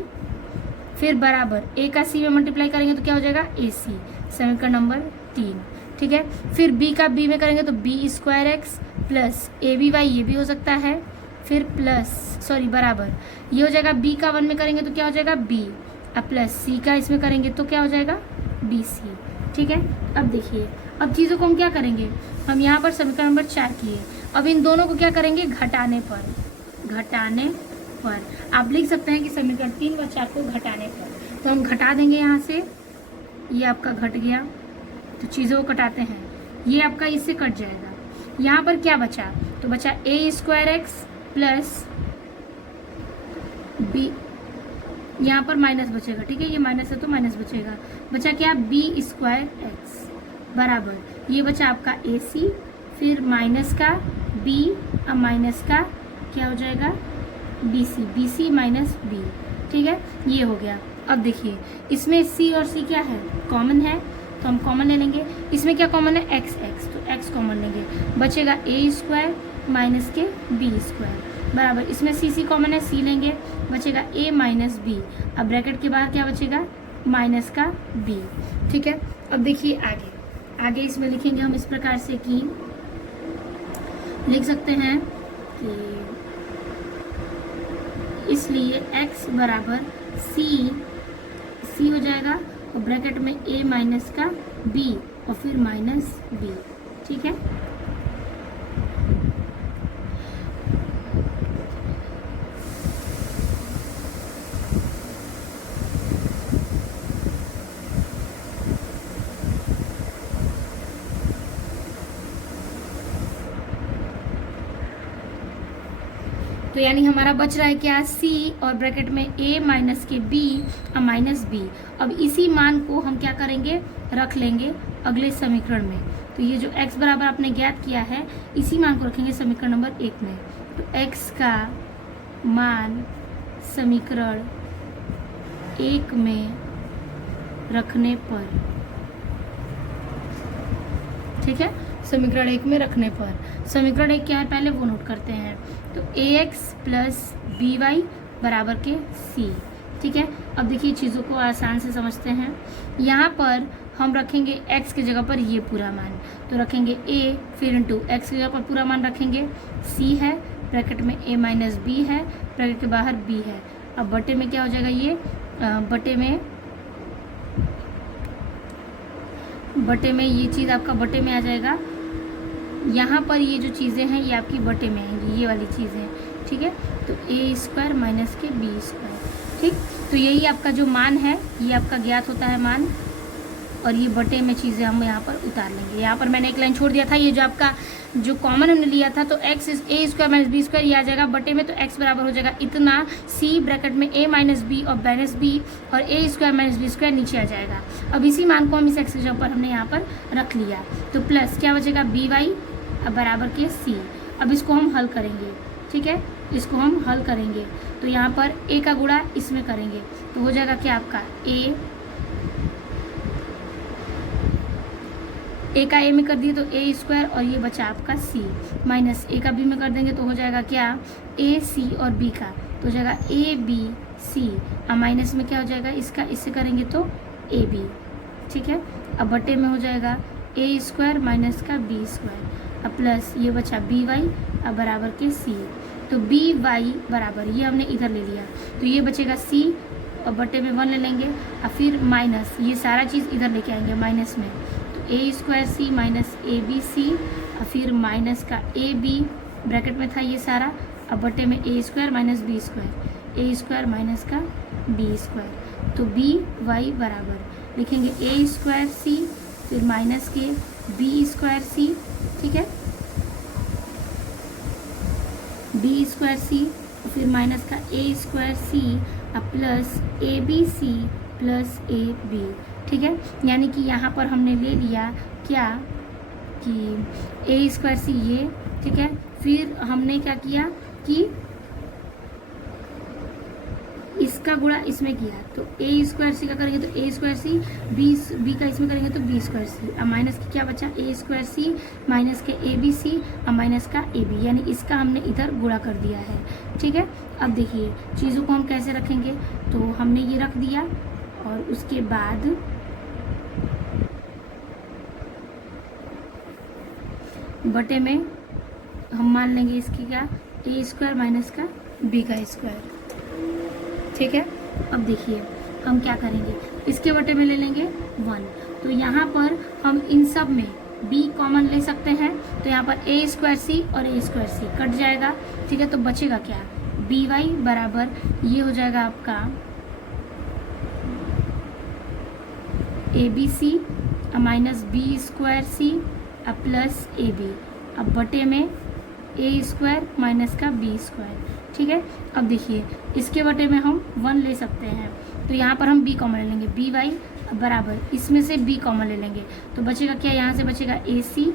फिर बराबर a का c में मल्टीप्लाई करेंगे तो क्या हो जाएगा a c, समीकरण नंबर 3। ठीक है, फिर b का b में करेंगे तो b square x plus a b y, ये भी हो सकता है, फिर बराबर ये हो जाएगा b का 1 में करेंगे तो क्या हो जाएगा b, अब प्लस c का इसमें करेंगे तो क्या हो जाएगा b c। ठीक है, अब देखिए अब चीज़ों को हम क्या करेंगे, हम यहाँ पर समीकरण नंबर 4 किए, अब इन दोनों को क्या करेंगे घटाने पर आप लिख सकते हैं कि समीकरण 3 व 4 को घटाने पर। तो हम घटा देंगे, यहाँ से ये आपका घट गया, तो चीज़ों को कटाते हैं, ये आपका इससे कट जाएगा। यहाँ पर क्या बचा, तो बचा a square X plus b, यहाँ पर माइनस बचेगा। ठीक है, ये माइनस है तो माइनस बचेगा, बचा क्या b स्क्वायर एक्स बराबर ये बचा आपका ए सी, फिर माइनस का b, अब माइनस का क्या हो जाएगा बी सी माइनस b। ठीक है, ये हो गया। अब देखिए इसमें c और c क्या है, कॉमन है, तो हम कॉमन ले लेंगे। इसमें क्या कॉमन है x, तो x कॉमन लेंगे, बचेगा a स्क्वायर माइनस के b स्क्वायर बराबर इसमें c कॉमन है, c लेंगे, बचेगा a माइनस b, अब ब्रैकेट के बाहर क्या बचेगा माइनस का b। ठीक है, अब देखिए आगे इसमें लिखेंगे हम इस प्रकार से कि लिख सकते हैं कि इसलिए x बराबर c हो जाएगा और ब्रैकेट में a माइनस का b और फिर माइनस b। ठीक है, तो यानी हमारा बच रहा है क्या c और ब्रैकेट में a माइनस के b और माइनस b। अब इसी मान को हम क्या करेंगे, रख लेंगे अगले समीकरण में। तो ये जो x बराबर आपने ज्ञात किया है इसी मान को रखेंगे समीकरण नंबर 1 में। तो x का मान समीकरण 1 में रखने पर, ठीक है, समीकरण 1 में रखने पर, समीकरण 1 क्या है पहले वो नोट करते हैं। तो ax प्लस बी वाई बराबर के c। ठीक है, अब देखिए चीज़ों को आसान से समझते हैं। यहाँ पर हम रखेंगे x की जगह पर ये पूरा मान, तो रखेंगे a, फिर इंटू x की जगह पर पूरा मान रखेंगे c है, ब्रैकेट में a माइनस बी है, ब्रैकेट के बाहर b है। अब बटे में क्या हो जाएगा, ये बटे में ये चीज़ आपका बटे में आ जाएगा। यहाँ पर ये जो चीज़ें हैं ये आपकी बटे में आएंगी, ये वाली चीज़ें, ठीक है। तो a स्क्वायर माइनस के b स्क्वायर, ठीक। तो यही आपका जो मान है ये आपका ज्ञात होता है मान, और ये बटे में चीज़ें हम यहाँ पर उतार लेंगे। यहाँ पर मैंने एक लाइन छोड़ दिया था, ये जो आपका जो कॉमन हमने लिया था, तो x is a square minus B square, ये आ जाएगा बटे में, तो x बराबर हो जाएगा इतना c ब्रैकेट में a माइनस बी और माइनस बी और a square minus B square नीचे आ जाएगा। अब इसी मान को हम इस x के ऊपर हमने यहाँ पर रख लिया, तो प्लस क्या बचेगा बी वाई बराबर के c। अब इसको हम हल करेंगे, ठीक है, इसको हम हल करेंगे। तो यहाँ पर a का गुणा इसमें करेंगे तो हो जाएगा क्या आपका a का a में कर दिए तो a स्क्वायर, और ये बचा आपका c, माइनस a का b में कर देंगे तो हो जाएगा क्या a c और b का, तो हो जाएगा a b c, अब माइनस में क्या हो जाएगा इसका, इससे करेंगे तो a b, ठीक है। अब बटे में हो जाएगा a स्क्वायर माइनस का b स्क्वायर, अब प्लस ये बचा बी वाई अब बराबर के c, तो बी वाई बराबर ये हमने इधर ले लिया तो ये बचेगा c और बटे में 1 ले लेंगे, और फिर माइनस ये सारा चीज़ इधर लेके आएंगे माइनस में, तो a square C minus A B C, और फिर माइनस का ए बी ब्रैकेट में था ये सारा, अब बटे में a square minus B square, a square minus का b स्क्वायर, तो बी वाई बराबर लिखेंगे a स्क्वायर सी फिर माइनस के b स्क्वायर सी, ठीक है, b स्क्वायर सी फिर माइनस का a स्क्वायर सी अब plus A B C plus A B, ठीक है। यानी कि यहाँ पर हमने ले लिया क्या कि a स्क्वायर सी ये, ठीक है, फिर हमने क्या किया कि इसका गुणा इसमें किया, तो a स्क्वायर सी का करेंगे तो a स्क्वायर सी, b का इसमें करेंगे तो b स्क्वायर सी, अब माइनस की क्या बचा a स्क्वायर सी माइनस के ए बी सी अब माइनस का ए बी, यानी इसका हमने इधर गुणा कर दिया है, ठीक है। अब देखिए चीज़ों को हम कैसे रखेंगे, तो हमने ये रख दिया और उसके बाद बटे में हम मान लेंगे इसकी क्या a स्क्वायर माइनस का b का स्क्वायर, ठीक है। अब देखिए हम क्या करेंगे, इसके बटे में ले लेंगे 1, तो यहाँ पर हम इन सब में b कॉमन ले सकते हैं, तो यहाँ पर a स्क्वायर सी और a स्क्वायर सी कट जाएगा, ठीक है। तो बचेगा क्या बी वाई बराबर ये हो जाएगा आपका A B C minus B square C अब प्लस ए बी, अब बटे में ए स्क्वायर माइनस का बी स्क्वायर, ठीक है। अब देखिए इसके बटे में हम 1 ले सकते हैं, तो यहाँ पर हम b कॉमन ले लेंगे बी वाई बराबर इसमें से b कॉमन ले लेंगे, तो बचेगा क्या, यहाँ से बचेगा ए सी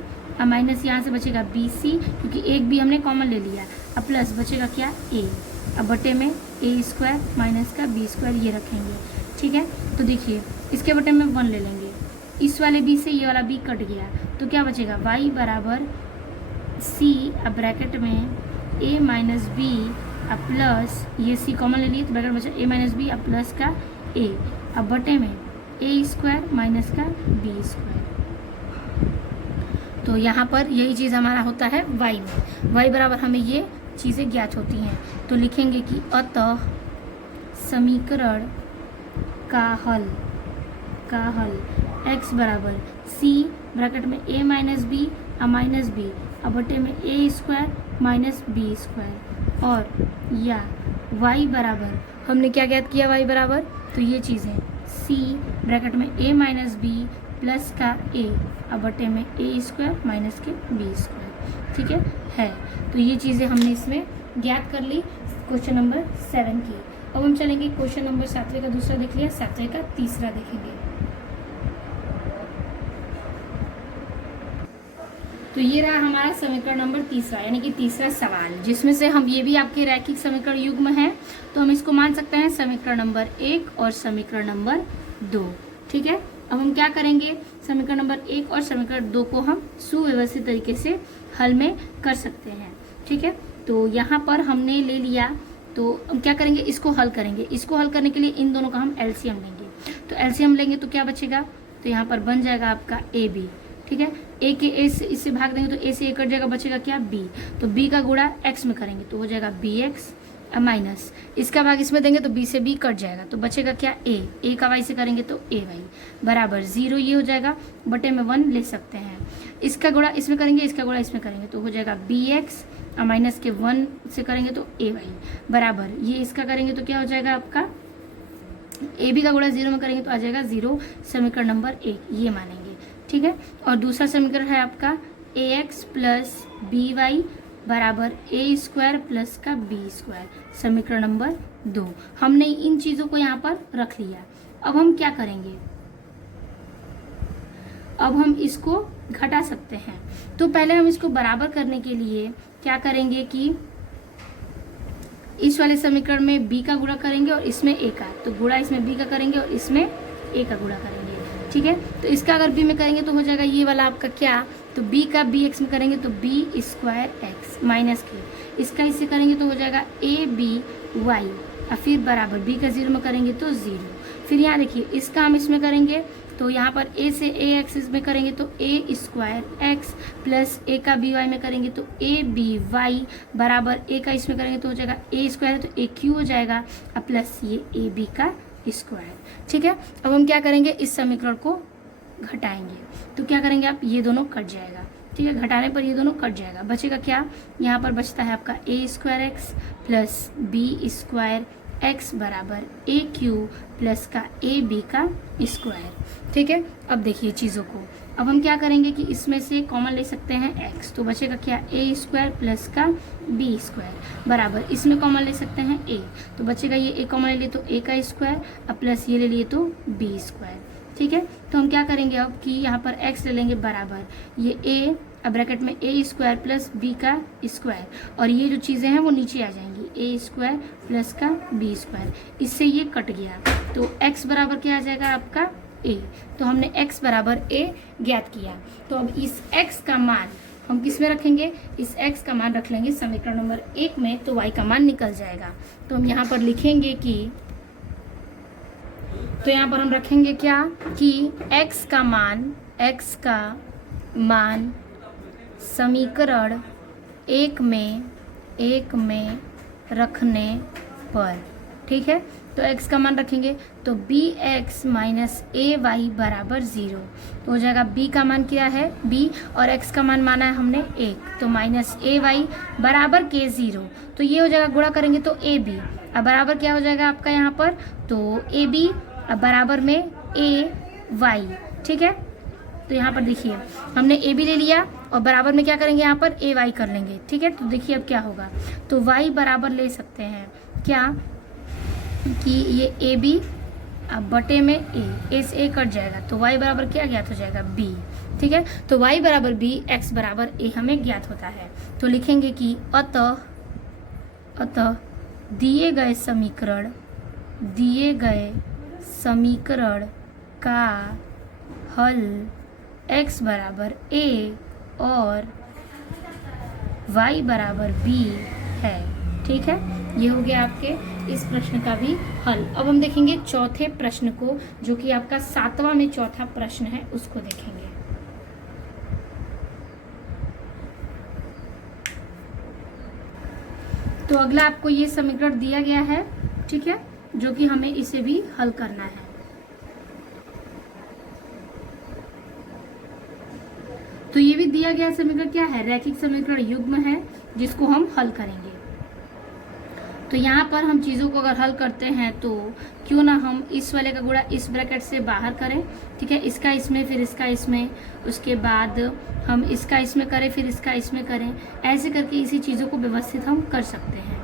और माइनस यहाँ से बचेगा बी सी, क्योंकि एक b हमने कॉमन ले लिया, अब प्लस बचेगा क्या a, अब बटे में ए स्क्वायर माइनस का बी स्क्वायर ये रखेंगे, ठीक है। तो देखिए इसके बटे में 1 ले लेंगे, इस वाले b से ये वाला b कट गया, तो क्या बचेगा y बराबर c अब ब्रैकेट में a माइनस बी अब प्लस ये c कॉमन ले लिए तो ब्रैकेट बचा a माइनस बी अब प्लस का a, अब बटे में a स्क्वायर माइनस का b स्क्वायर। तो यहाँ पर यही चीज़ हमारा होता है y में, y बराबर हमें ये चीज़ें ज्ञात होती हैं, तो लिखेंगे कि अतः समीकरण का हल x बराबर c ब्रैकेट में a माइनस बी अब माइनस बी अब बटे में a square minus B square, और या y बराबर हमने क्या ज्ञात किया y बराबर, तो ये चीज़ें c ब्रैकेट में a माइनस बी प्लस का a अब बटे में a स्क्वायर माइनस के b स्क्वायर, ठीक है। तो ये चीज़ें हमने इसमें ज्ञात कर ली क्वेश्चन नंबर 7 की। अब हम चलेंगे क्वेश्चन नंबर 7वें का दूसरा देख लिया, 7वें का तीसरा देखेंगे। तो ये रहा हमारा समीकरण नंबर तीसरा, यानी कि तीसरा सवाल, जिसमें से हम ये भी आपके रैखिक समीकरण युग्म है, तो हम इसको मान सकते हैं समीकरण नंबर 1 और समीकरण नंबर 2, ठीक है। अब हम क्या करेंगे, समीकरण नंबर 1 और समीकरण 2 को हम सुव्यवस्थित तरीके से हल में कर सकते हैं, ठीक है। तो यहाँ पर हमने ले लिया, तो हम क्या करेंगे, इसको हल करेंगे। इसको हल करने के लिए इन दोनों का हम एलसीएम लेंगे, तो एलसीएम लेंगे तो क्या बचेगा, तो यहाँ पर बन जाएगा आपका ए बी, ठीक है। ए के ए से इससे भाग देंगे तो ए से ए कट जाएगा, बचेगा क्या बी, तो बी का गुणा एक्स में करेंगे तो हो जाएगा बी एक्स माइनस इसका भाग इसमें देंगे तो बी से बी कट जाएगा तो बचेगा क्या ए का वाई से करेंगे तो ए वाई बराबर 0 ये हो जाएगा, बटे में 1 ले सकते हैं। इसका गुणा इसमें करेंगे, इसका गुणा इसमें करेंगे तो हो जाएगा बी एक्स माइनस के 1 से करेंगे तो ए वाई बराबर ये इसका करेंगे तो क्या हो जाएगा आपका ए बी का गुणा 0 में करेंगे तो आ जाएगा 0, समीकरण नंबर 1 ये मानेंगे, ठीक है। और दूसरा समीकरण है आपका ए एक्स प्लस बी वाई बराबर ए स्क्वायर प्लस का बी स्क्वायर, समीकरण नंबर 2। हमने इन चीजों को यहाँ पर रख लिया। अब हम क्या करेंगे, अब हम इसको घटा सकते हैं। तो पहले हम इसको बराबर करने के लिए क्या करेंगे कि इस वाले समीकरण में b का गुणा करेंगे और इसमें a का, तो गुणा इसमें b का करेंगे और इसमें a का गुणा करेंगे, ठीक है। तो इसका अगर b में करेंगे तो हो जाएगा ये वाला आपका क्या, तो b का bx में करेंगे तो b स्क्वायर x माइनस के, इसका इससे करेंगे तो हो जाएगा a b y और फिर बराबर b का 0 में करेंगे तो 0। फिर यहाँ देखिए इसका हम इसमें करेंगे तो यहाँ पर a से a x इसमें करेंगे तो a square x plus a का b y में करेंगे तो a b y बराबर a का इसमें करेंगे तो हो जाएगा a स्क्वायर है तो a क्यू हो जाएगा और प्लस ये a b का स्क्वायर, ठीक है। अब हम क्या करेंगे, इस समीकरण को घटाएंगे तो क्या करेंगे आप, ये दोनों कट जाएगा, ठीक है। घटाने पर ये दोनों कट जाएगा, बचेगा क्या, यहाँ पर बचता है आपका a square X plus B square x बराबर ए क्यू प्लस का ए बी का स्क्वायर, ठीक है। अब देखिए चीज़ों को, अब हम क्या करेंगे कि इसमें से कॉमन ले सकते हैं x, तो बचेगा क्या ए स्क्वायर प्लस का बी स्क्वायर बराबर इसमें कॉमन ले सकते हैं a, तो बचेगा ये a कॉमन ले लिए तो a का स्क्वायर और प्लस ये ले लिए तो b स्क्वायर, ठीक है। तो हम क्या करेंगे अब कि यहाँ पर x ले लेंगे बराबर ये a अब ब्रैकेट में ए स्क्वायर प्लस बी का स्क्वायर और ये जो चीज़ें हैं वो नीचे आ जाएंगी, ए स्क्वायर प्लस का बी स्क्वायर, इससे ये कट गया तो x बराबर क्या आ जाएगा आपका a, तो हमने x बराबर a ज्ञात किया। तो अब इस x का मान हम किस में रखेंगे, इस x का मान रख लेंगे समीकरण नंबर 1 में, तो y का मान निकल जाएगा। तो हम यहाँ पर लिखेंगे कि, तो यहाँ पर हम रखेंगे क्या कि x का मान समीकरण 1 में रखने पर, ठीक है। तो x का मान रखेंगे तो bx माइनस ए वाई बराबर 0, तो हो जाएगा b का मान क्या है b और x का मान माना है हमने 1, तो माइनस ए वाई बराबर के 0, तो ये हो जाएगा गुणा करेंगे तो ए बी अब बराबर क्या हो जाएगा आपका यहाँ पर, तो ए बी अब बराबर में ए वाई, ठीक है। तो यहाँ पर देखिए हमने ए बी ले लिया और बराबर में क्या करेंगे यहाँ पर ए वाई कर लेंगे, ठीक है। तो देखिए अब क्या होगा, तो वाई बराबर ले सकते हैं क्या कि ये ए बी अब बटे में ए से ए कट जाएगा तो वाई बराबर क्या ज्ञात हो जाएगा बी, ठीक है। तो वाई बराबर बी एक्स बराबर ए हमें ज्ञात होता है। तो लिखेंगे कि अतः दिए गए समीकरण का हल x बराबर a और y बराबर b है, ठीक है। ये हो गया आपके इस प्रश्न का भी हल। अब हम देखेंगे चौथे प्रश्न को, जो कि आपका 7वां में चौथा प्रश्न है, उसको देखेंगे। तो अगला आपको ये समीकरण दिया गया है, ठीक है, जो कि हमें इसे भी हल करना है। तो ये भी दिया गया समीकरण क्या है, रैखिक समीकरण युग्म है, जिसको हम हल करेंगे। तो यहाँ पर हम चीज़ों को अगर हल करते हैं तो क्यों ना हम इस वाले का गुणा इस ब्रैकेट से बाहर करें, ठीक है, इसका इसमें फिर इसका इसमें, उसके बाद हम इसका इसमें करें फिर इसका इसमें करें, ऐसे करके इसी चीज़ों को व्यवस्थित हम कर सकते हैं।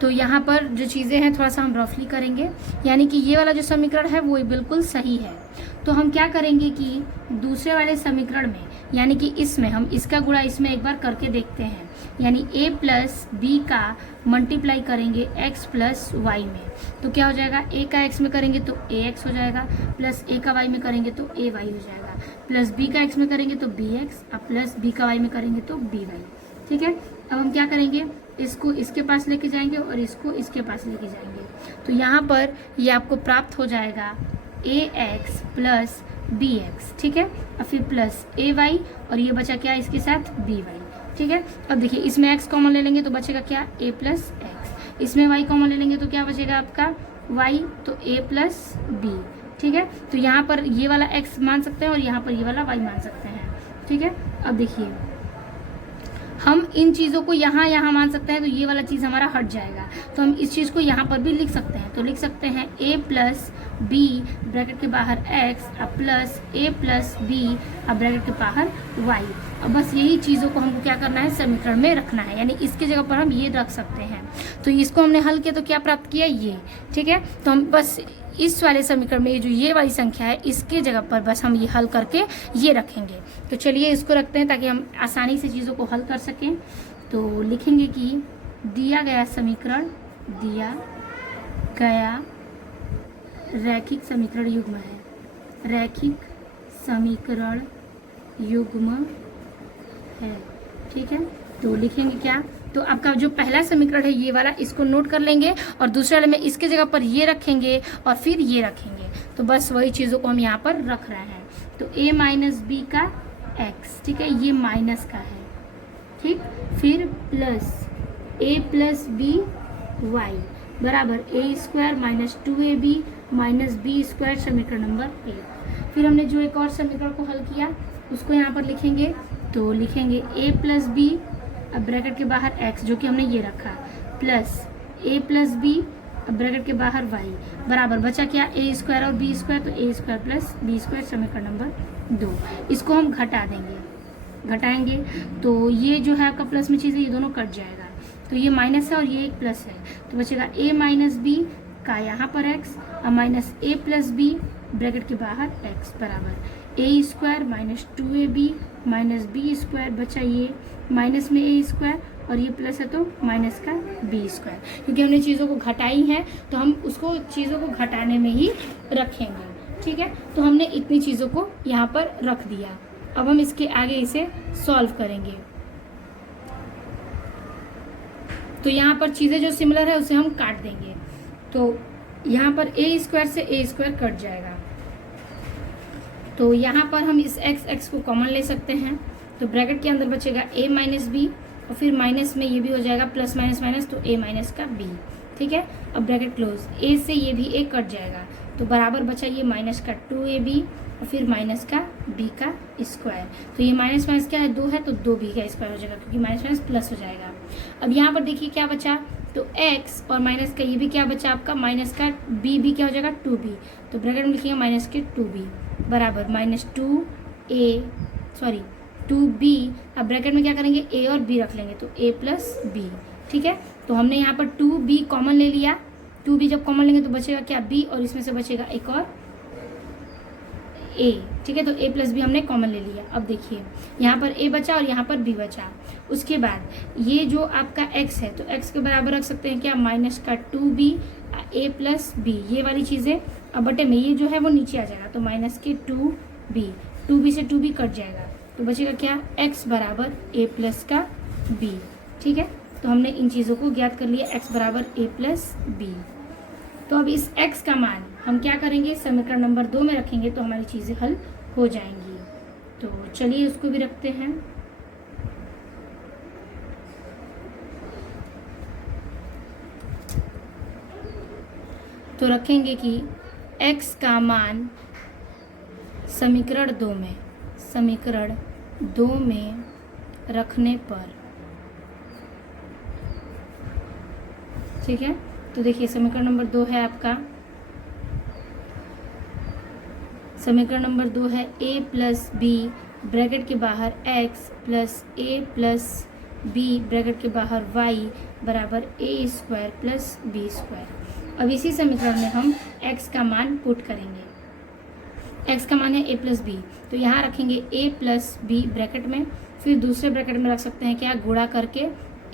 तो यहाँ पर जो चीज़ें हैं थोड़ा सा हम रफली करेंगे, यानी कि ये वाला जो समीकरण है वो बिल्कुल सही है। तो हम क्या करेंगे कि दूसरे वाले समीकरण में यानी कि इसमें हम इसका गुणा इसमें एक बार करके देखते हैं, यानी a प्लस बी का मल्टीप्लाई करेंगे x प्लस वाई में, तो क्या हो जाएगा, a का x में करेंगे तो ax हो जाएगा, प्लस a का y में करेंगे तो ay हो जाएगा, प्लस b का x में करेंगे तो bx, अब प्लस b का y में करेंगे तो by। ठीक है, अब हम क्या करेंगे, इसको इसके पास लेके जाएंगे और इसको इसके पास लेके जाएंगे, तो यहाँ पर ये आपको प्राप्त हो जाएगा ax प्लस bx। ठीक है, और फिर प्लस ay और ये बचा क्या इसके साथ by। ठीक है, अब देखिए इसमें x कॉमन ले लेंगे तो बचेगा क्या a प्लस एक्स, इसमें y कॉमन ले लेंगे तो क्या बचेगा आपका y, तो a प्लस b। ठीक है, तो यहाँ पर ये वाला x मान सकते हैं और यहाँ पर ये वाला y मान सकते हैं। ठीक है, अब देखिए हम इन चीज़ों को यहाँ मान सकते हैं, तो ये वाला चीज़ हमारा हट जाएगा, तो हम इस चीज़ को यहाँ पर भी लिख सकते हैं, तो लिख सकते हैं a प्लस बी ब्रैकेट के बाहर x अब प्लस a प्लस बी अब ब्रैकेट के बाहर y। अब बस यही चीज़ों को हमको क्या करना है, समीकरण में रखना है, यानी इसके जगह पर हम ये रख सकते हैं। तो इसको हमने हल किया तो क्या प्राप्त किया, ये। ठीक है, तो हम बस इस वाले समीकरण में जो ये वाली संख्या है इसके जगह पर बस हम ये हल करके ये रखेंगे। तो चलिए इसको रखते हैं ताकि हम आसानी से चीज़ों को हल कर सकें। तो लिखेंगे कि दिया गया समीकरण, दिया गया रैखिक समीकरण युग्म है, रैखिक समीकरण युग्म है। ठीक है, तो लिखेंगे क्या, तो आपका जो पहला समीकरण है ये वाला, इसको नोट कर लेंगे और दूसरे वाले में इसके जगह पर ये रखेंगे और फिर ये रखेंगे, तो बस वही चीज़ों को हम यहाँ पर रख रहे हैं। तो a माइनस बी का x, ठीक है, ये माइनस का है। ठीक, फिर plus a plus B Y बराबर a square minus 2ab minus B square, समीकरण नंबर 1। फिर हमने जो एक और समीकरण को हल किया उसको यहाँ पर लिखेंगे, तो लिखेंगे a प्लस बी अब ब्रैकेट के बाहर x जो कि हमने ये रखा, प्लस a प्लस बी अब ब्रैकेट के बाहर y बराबर बचा क्या, a स्क्वायर और b स्क्वायर, तो a square plus b square, समीकरण नंबर 2। इसको हम घटा देंगे, घटाएंगे तो ये जो है आपका प्लस में चीज़ है ये दोनों कट जाएगा, तो ये माइनस है और ये एक प्लस है, तो बचेगा a माइनस बी का यहाँ पर x और minus a plus B bracket के बाहर x बराबर a square minus 2ab minus B square, बचा ये माइनस में a स्क्वायर और ये प्लस है तो माइनस का b स्क्वायर, क्योंकि हमने चीज़ों को घटाई है तो हम उसको चीज़ों को घटाने में ही रखेंगे। ठीक है, तो हमने इतनी चीज़ों को यहाँ पर रख दिया। अब हम इसके आगे इसे सॉल्व करेंगे, तो यहाँ पर चीज़ें जो सिमिलर है उसे हम काट देंगे, तो यहाँ पर a स्क्वायर से a स्क्वायर कट जाएगा, तो यहाँ पर हम इस x को कॉमन ले सकते हैं, तो ब्रैकेट के अंदर बचेगा a माइनस बी और फिर माइनस में ये भी हो जाएगा प्लस माइनस माइनस, तो a माइनस का b। ठीक है, अब ब्रैकेट क्लोज, a से ये भी a कट जाएगा, तो बराबर बचा ये माइनस का 2ab और फिर माइनस का b का स्क्वायर, तो ये माइनस माइनस क्या है, 2 है, तो 2b का स्क्वायर हो जाएगा, क्योंकि माइनस माइनस प्लस हो जाएगा। अब यहाँ पर देखिए क्या बचा, तो x और माइनस का ये भी क्या बचा आपका, माइनस का b भी क्या हो जाएगा 2b, तो ब्रैकेट में लिखिएगा माइनस के 2b बराबर माइनस 2b। अब ब्रैकेट में क्या करेंगे, a और b रख लेंगे, तो a प्लस b। ठीक है, तो हमने यहाँ पर 2b कॉमन ले लिया, 2b जब कॉमन लेंगे तो बचेगा क्या b और इसमें से बचेगा एक और a। ठीक है, तो a प्लस बी हमने कॉमन ले लिया। अब देखिए यहाँ पर a बचा और यहाँ पर b बचा, उसके बाद ये जो आपका x है तो x के बराबर रख सकते हैं क्या, माइनस का 2b a प्लस बी, ये वाली चीज़ें अब बटे में ये जो है वो नीचे आ जाएगा, तो माइनस के 2b से 2b कट जाएगा, तो बचेगा क्या, x बराबर a प्लस का b। ठीक है, तो हमने इन चीज़ों को ज्ञात कर लिया, x बराबर a प्लस b। तो अब इस x का मान हम क्या करेंगे, समीकरण नंबर 2 में रखेंगे, तो हमारी चीज़ें हल हो जाएंगी। तो चलिए उसको भी रखते हैं। तो रखेंगे कि x का मान समीकरण 2 में रखने पर, ठीक है, तो देखिए समीकरण नंबर 2 है आपका, समीकरण नंबर 2 है a प्लस बी ब्रैकेट के बाहर x plus a plus b bracket के बाहर y बराबर a square plus b square. अब इसी समीकरण में हम x का मान पुट करेंगे, x का मान है a प्लस बी, तो यहाँ रखेंगे a प्लस बी ब्रैकेट में, फिर दूसरे ब्रैकेट में रख सकते हैं क्या, गुणा करके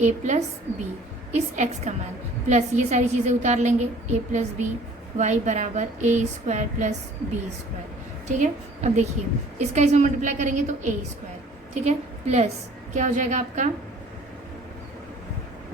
a प्लस बी इस x का मान, प्लस ये सारी चीज़ें उतार लेंगे, a प्लस बी वाई बराबर ए स्क्वायर प्लस बी स्क्वायर। ठीक है, अब देखिए इसका इसमें मल्टीप्लाई करेंगे तो a स्क्वायर, ठीक है, प्लस क्या हो जाएगा आपका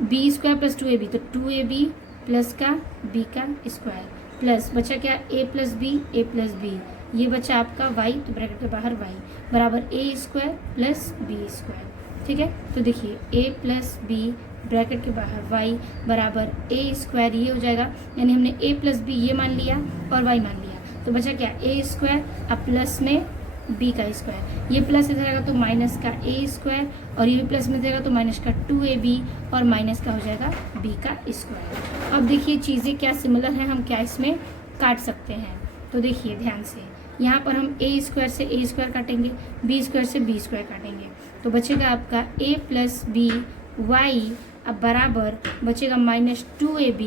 बी स्क्वायर प्लस 2ab, तो 2ab प्लस का b का स्क्वायर, प्लस बचा क्या a प्लस बी, ये बचा आपका y, तो ब्रैकेट के बाहर y बराबर a square plus B square. ठीक है, तो देखिए a प्लस बी ब्रैकेट के बाहर y बराबर a स्क्वायर, ये हो जाएगा, यानी हमने a प्लस बी ये मान लिया और y मान लिया, तो बचा क्या a स्क्वायर, अब प्लस में b का स्क्वायर, ये प्लस इधर आएगा तो माइनस का a स्क्वायर, और ये भी प्लस में जाएगा तो माइनस का 2ab, और माइनस का हो जाएगा b का स्क्वायर। अब देखिए चीज़ें क्या सिमिलर हैं, हम क्या इसमें काट सकते हैं, तो देखिए ध्यान से, यहाँ पर हम a स्क्वायर से a स्क्वायर काटेंगे, b स्क्वायर से b स्क्वायर काटेंगे, तो बचेगा आपका a प्लस बी वाई, अब बराबर बचेगा माइनस 2ab,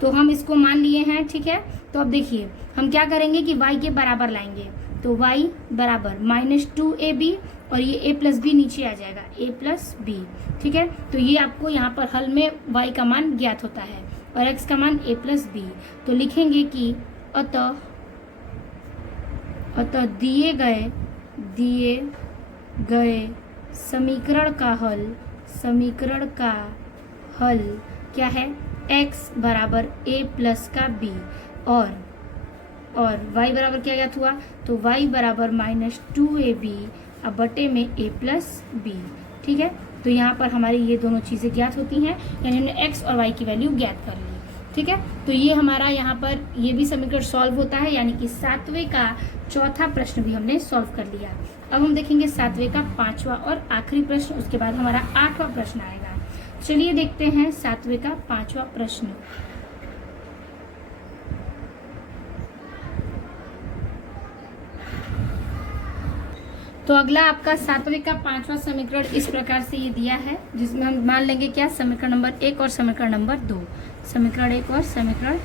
तो हम इसको मान लिए हैं। ठीक है, तो अब देखिए हम क्या करेंगे कि y के बराबर लाएंगे, तो y बराबर माइनस 2ab, और ये a प्लस बी नीचे आ जाएगा a प्लस बी। ठीक है, तो ये आपको यहाँ पर हल में y का मान ज्ञात होता है और x का मान a प्लस बी, तो लिखेंगे कि अतः दिए गए समीकरण का हल क्या है, x बराबर a प्लस का b, और y बराबर क्या ज्ञात हुआ, तो y बराबर माइनस 2ab अब बटे में a प्लस बी। ठीक है, तो यहाँ पर हमारी ये दोनों चीज़ें ज्ञात होती हैं, यानी हमने x और y की वैल्यू ज्ञात कर ली। ठीक है, तो ये हमारा यहाँ पर ये भी समीकरण सॉल्व होता है, यानी कि 7वें का चौथा प्रश्न भी हमने सॉल्व कर लिया। अब हम देखेंगे 7वें का 5वां और आखिरी प्रश्न, उसके बाद हमारा 8वां प्रश्न आएगा। चलिए देखते हैं 7वें का 5वां प्रश्न। तो अगला आपका 7वें का 5वां समीकरण इस प्रकार से ये दिया है, जिसमें हम मान लेंगे क्या, समीकरण नंबर 1 और समीकरण नंबर 2, समीकरण 1 और समीकरण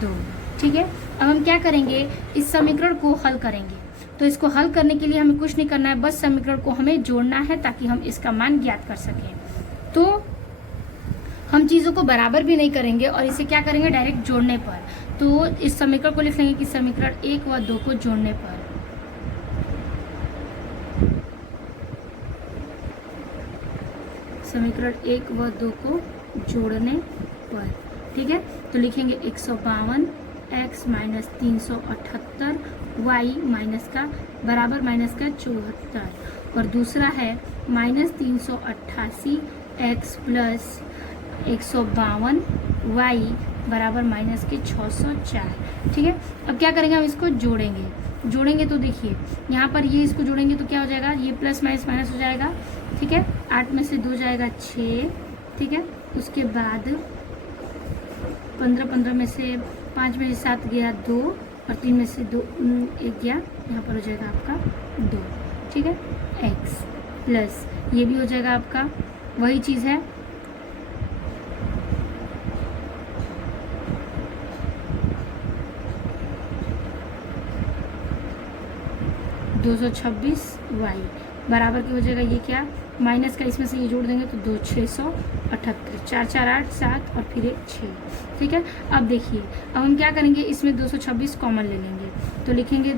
2। ठीक है, अब हम क्या करेंगे, इस समीकरण को हल करेंगे। तो इसको हल करने के लिए हमें कुछ नहीं करना है, बस समीकरण को हमें जोड़ना है ताकि हम इसका मान ज्ञात कर सकें। तो हम चीज़ों को बराबर भी नहीं करेंगे और इसे क्या करेंगे, डायरेक्ट जोड़ने पर। तो इस समीकरण को लिख लेंगे कि समीकरण 1 व 2 को जोड़ने पर, समीकरण 1 व 2 को जोड़ने पर। ठीक है, तो लिखेंगे 152 x माइनस 378 y माइनस का बराबर माइनस का 74, और दूसरा है माइनस 388 x प्लस 152 y बराबर माइनस के 604। ठीक है, अब क्या करेंगे, हम इसको जोड़ेंगे तो देखिए यहाँ पर ये इसको जोड़ेंगे तो क्या हो जाएगा, ये प्लस माइनस माइनस हो जाएगा। ठीक है, 8 में से 2 जाएगा 6। ठीक है, उसके बाद 15 में से 5 में से 7 गया 2, और 3 में से 2 1 गया, यहाँ पर हो जाएगा आपका 2। ठीक है, x प्लस ये भी हो जाएगा आपका वही चीज़ है, $226 बराबर की हो जाएगा ये क्या, माइनस का इसमें से ये जोड़ देंगे तो 2 678, 4 4 8 7 और फिर 6। ठीक है, अब देखिए अब हम क्या करेंगे, इसमें 226 कॉमन ले लेंगे, तो लिखेंगे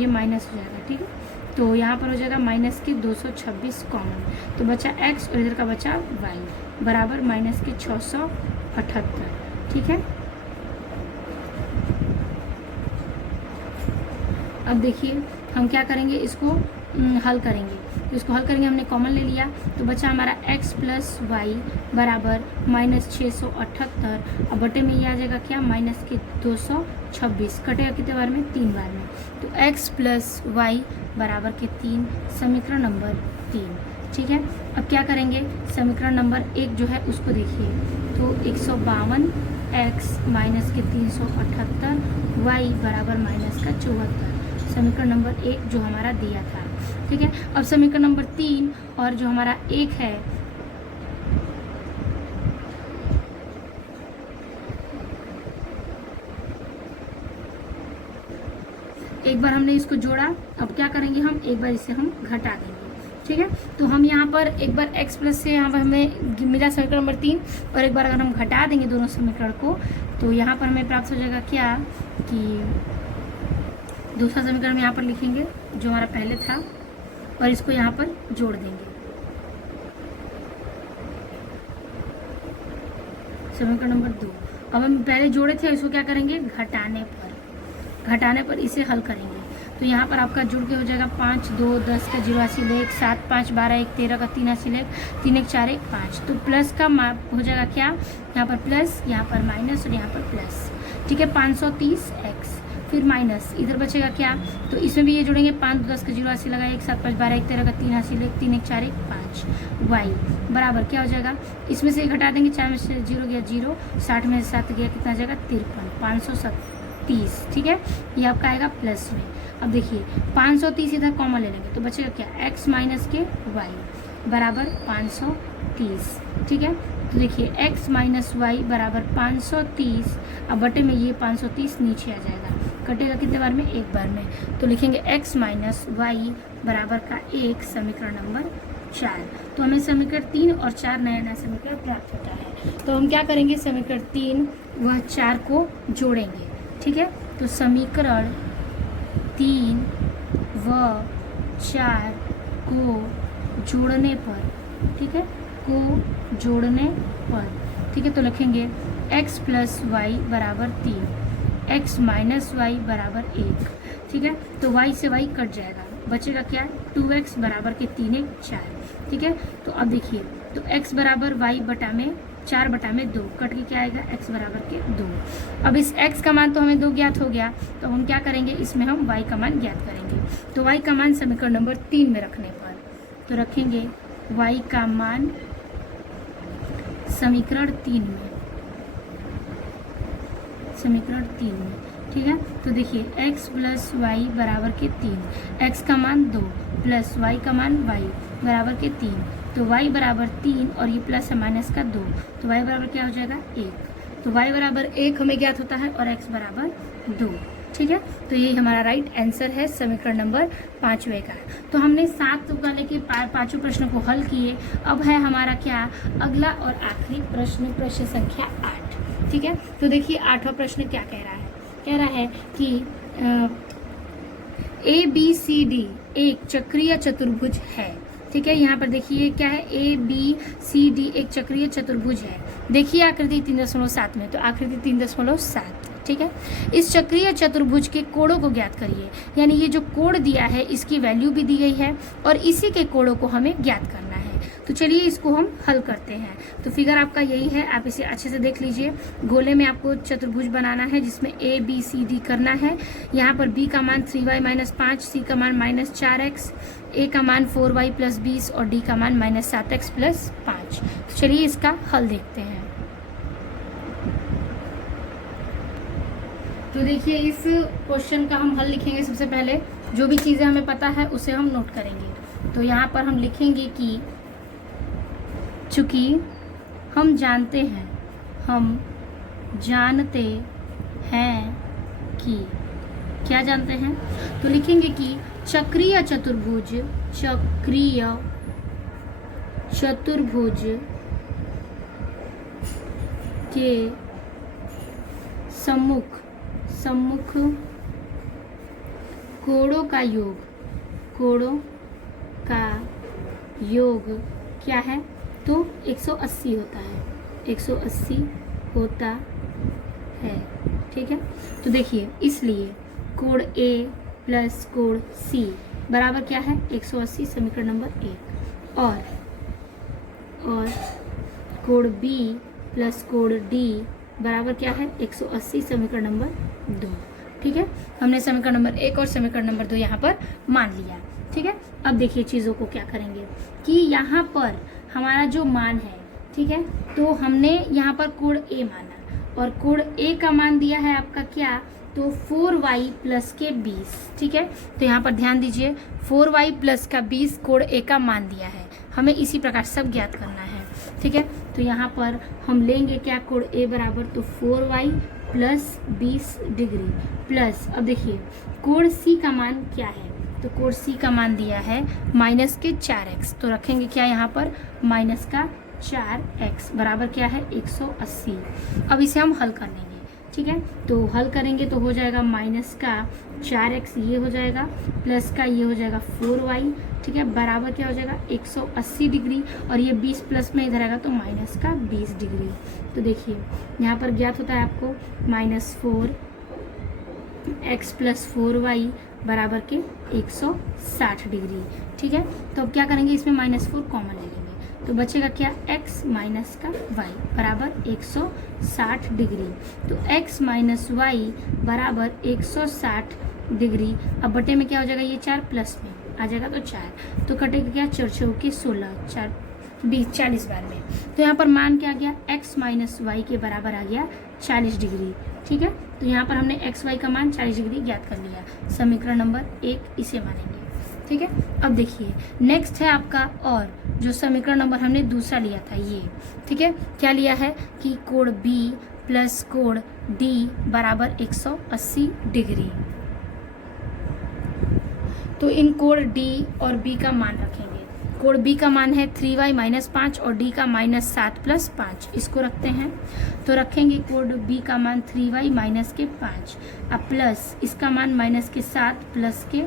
ये माइनस हो जाएगा। ठीक है, तो यहाँ पर हो जाएगा माइनस के 226 कॉमन, तो बचा x और इधर का बचा y बराबर माइनस के 678। ठीक है, अब देखिए हम क्या करेंगे, इसको हल करेंगे, तो इसको हल करेंगे, हमने कॉमन ले लिया, तो बचा हमारा x प्लस वाई बराबर माइनस 678, अब बटे में ये आ जाएगा क्या, माइनस के 226, कटेगा कितने बार में, 3 बार में, तो x प्लस वाई बराबर के 3, समीकरण नंबर 3। ठीक है, अब क्या करेंगे, समीकरण नंबर 1 जो है उसको देखिए, तो 152 x माइनस के 378 y बराबर माइनस का 74, समीकरण नंबर 1 जो हमारा दिया था। ठीक है, अब समीकरण नंबर 3 और जो हमारा 1 है, एक बार हमने इसको जोड़ा, अब क्या करेंगे हम, एक बार इसे हम घटा देंगे। ठीक है, तो हम यहाँ पर एक बार x प्लस से यहाँ पर हमें मिला समीकरण नंबर 3, और एक बार अगर हम घटा देंगे दोनों समीकरण को तो यहाँ पर हमें प्राप्त हो जाएगा क्या कि दूसरा समीकरण यहाँ पर लिखेंगे जो हमारा पहले था, और इसको यहाँ पर जोड़ देंगे। समीकरण नंबर 2 अब हम पहले जोड़े थे, इसको क्या करेंगे, घटाने पर इसे हल करेंगे। तो यहाँ पर आपका जुड़ के हो जाएगा 5 2 10 का 0 80 लेख 7 5 12 1 13 का 3 80 लेख 3 1 4 1 5। तो प्लस का माप हो जाएगा क्या, यहाँ पर प्लस, यहाँ पर माइनस और यहाँ पर प्लस। ठीक है, 530x फिर माइनस, इधर बचेगा क्या, तो इसमें भी ये जोड़ेंगे 5 10 का 0 80 लगा 1 7 5 12 1 13 का 3 80 लेख 3 1 4 1 5 y बराबर क्या हो जाएगा, इसमें से घटा देंगे, 4 में से 0 गया 0, 60 में से 7 गया कितना जाएगा 53, 530। ठीक है, ये आपका आएगा प्लस में। अब देखिए 530 इधर कॉमन ले लेंगे तो बचेगा क्या, x माइनस के y बराबर 530। ठीक है, तो देखिए x माइनस वाई बराबर 530, अब बटे में ये 530 नीचे आ जाएगा, कटेगा कितने बार में, एक बार में। तो लिखेंगे x माइनस वाई बराबर का 1 समीकरण नंबर 4। तो हमें समीकरण 3 और 4 नया समीकरण प्राप्त होता है। तो हम क्या करेंगे, समीकरण 3 व 4 को जोड़ेंगे। ठीक है, तो समीकरण 3 व 4 को जोड़ने पर, ठीक है, को जोड़ने पर, ठीक है, तो लिखेंगे x प्लस वाई बराबर 3, x माइनस वाई बराबर 1। ठीक है, तो y से y कट जाएगा, बचेगा क्या, 2x बराबर के 3 1 4। ठीक है, तो अब देखिए, तो x बराबर y बटा में 4 बटा में 2 कट के क्या आएगा, x बराबर के 2। अब इस x का मान तो हमें 2 ज्ञात हो गया, तो हम क्या करेंगे, इसमें हम y का मान ज्ञात करेंगे। तो y का मान समीकरण नंबर 3 में रखने पर, तो रखेंगे y का मान समीकरण 3 में, समीकरण 3 में। ठीक है, तो देखिए x प्लस वाई बराबर के 3, x का मान 2 प्लस y का मान y बराबर के 3, तो y बराबर 3 और ये प्लस है माइनस का 2, तो y बराबर क्या हो जाएगा 1। तो y बराबर 1 हमें ज्ञात होता है और x बराबर 2। ठीक है, तो ये हमारा राइट आंसर है समीकरण नंबर 5वें का। तो हमने 7 वाले के 5 प्रश्नों को हल किए। अब है हमारा क्या, अगला और आखिरी प्रश्न, प्रश्न संख्या 8। ठीक है, तो देखिए 8वां प्रश्न क्या कह रहा है, कह रहा है कि ABCD एक चक्रीय चतुर्भुज है। ठीक है, यहाँ पर देखिए क्या है, ABCD एक चक्रीय चतुर्भुज है। देखिए आकृति 3.7 में, तो आकृति 3.7। ठीक है, इस चक्रीय चतुर्भुज के कोणों को ज्ञात करिए, यानी ये जो कोण दिया है इसकी वैल्यू भी दी गई है और इसी के कोणों को हमें ज्ञात करना है। तो चलिए इसको हम हल करते हैं। तो फिगर आपका यही है, आप इसे अच्छे से देख लीजिए। गोले में आपको चतुर्भुज बनाना है जिसमें ABCD करना है। यहाँ पर B का मान 3y माइनस 5, C का मान माइनस 4x, A का मान 4y प्लस 20 और D का मान माइनस 7x प्लस 5। तो चलिए इसका हल देखते हैं। तो देखिए इस क्वेश्चन का हम हल लिखेंगे। सबसे पहले जो भी चीज़ें हमें पता है उसे हम नोट करेंगे। तो यहाँ पर हम लिखेंगे कि चूँकि हम जानते हैं कि क्या जानते हैं, तो लिखेंगे कि चक्रीय चतुर्भुज के सम्मुख कोणों का योग क्या है, तो 180 होता है, 180 होता है। ठीक है, तो देखिए इसलिए कोण A प्लस कोण C बराबर क्या है, 180 समीकरण नंबर 1, और कोण B प्लस कोण D बराबर क्या है, 180 समीकरण नंबर 2। ठीक है, हमने समीकरण नंबर 1 और समीकरण नंबर 2 यहाँ पर मान लिया। ठीक है, अब देखिए चीज़ों को क्या करेंगे कि यहाँ पर हमारा जो मान है, ठीक है, तो हमने यहाँ पर कोण A माना और कोण A का मान दिया है आपका क्या, तो 4y प्लस के 20। ठीक है, तो यहाँ पर ध्यान दीजिए 4y प्लस का 20 कोण A का मान दिया है, हमें इसी प्रकार सब ज्ञात करना है। ठीक है, तो यहाँ पर हम लेंगे क्या, कोण ए बराबर तो 4y प्लस 20 डिग्री प्लस, अब देखिए कोण सी का मान क्या है, तो कोण सी का मान दिया है माइनस के 4x, तो रखेंगे क्या यहाँ पर माइनस का 4x बराबर क्या है 180। अब इसे हम हल कर लेंगे, ठीक है। तो हल करेंगे तो हो जाएगा माइनस का 4x ये हो जाएगा प्लस का ये हो जाएगा 4y, ठीक है, बराबर क्या हो जाएगा 180 डिग्री, और ये 20 प्लस में इधर आएगा तो माइनस का 20 डिग्री। तो देखिए यहाँ पर ज्ञात होता है आपको -4x प्लस 4y बराबर के 160 डिग्री, ठीक है। तो अब क्या करेंगे, इसमें -4 कॉमन ले लेंगे, तो बचेगा क्या x माइनस का y बराबर 160 डिग्री। तो x माइनस वाई बराबर 160 डिग्री। अब बटे में क्या हो जाएगा, ये 4 प्लस में आ जाएगा तो 4, तो कटेगा क्या 4 के 16, 4 20 40 बार में। तो यहाँ पर मान क्या आ गया, x माइनस वाई के बराबर आ गया 40 डिग्री, ठीक है। तो यहाँ पर हमने x y का मान 40 डिग्री ज्ञात कर लिया, समीकरण नंबर 1 इसे मानेंगे, ठीक है। अब देखिए नेक्स्ट है आपका, और जो समीकरण नंबर हमने दूसरा लिया था ये, ठीक है, क्या लिया है कि कोण B प्लस कोण D बराबर 180 डिग्री। तो इन कोण D और B का मान रखेंगे। कोण B का मान है 3y माइनस 5 और D का -7 प्लस 5, इसको रखते हैं। तो रखेंगे कोण B का मान 3y माइनस के 5 अब प्लस इसका मान माइनस के 7 प्लस के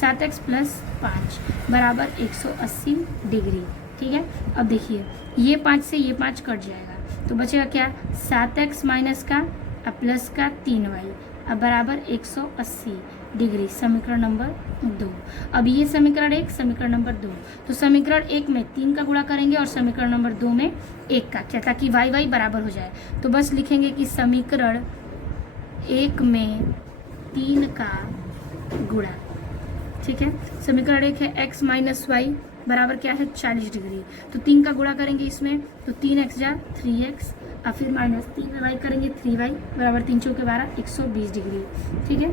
7x प्लस 5 बराबर 180 डिग्री, ठीक है। अब देखिए ये 5 से ये 5 कट जाएगा, तो बचेगा क्या 7x माइनस का अब प्लस का 3y अब बराबर 180 डिग्री, समीकरण नंबर 2। अब ये समीकरण 1, समीकरण नंबर 2, तो समीकरण 1 में 3 का गुणा करेंगे और समीकरण नंबर 2 में 1 का, क्या, ताकि y बराबर हो जाए। तो बस लिखेंगे कि समीकरण 1 में 3 का गुणा, ठीक है। समीकरण 1 है x माइनस वाई बराबर क्या है 40 डिग्री, तो 3 का गुणा करेंगे इसमें, तो 3x जा 3x और फिर माइनस 3y करेंगे 3y बराबर 3 चौके 12 120 डिग्री, ठीक है।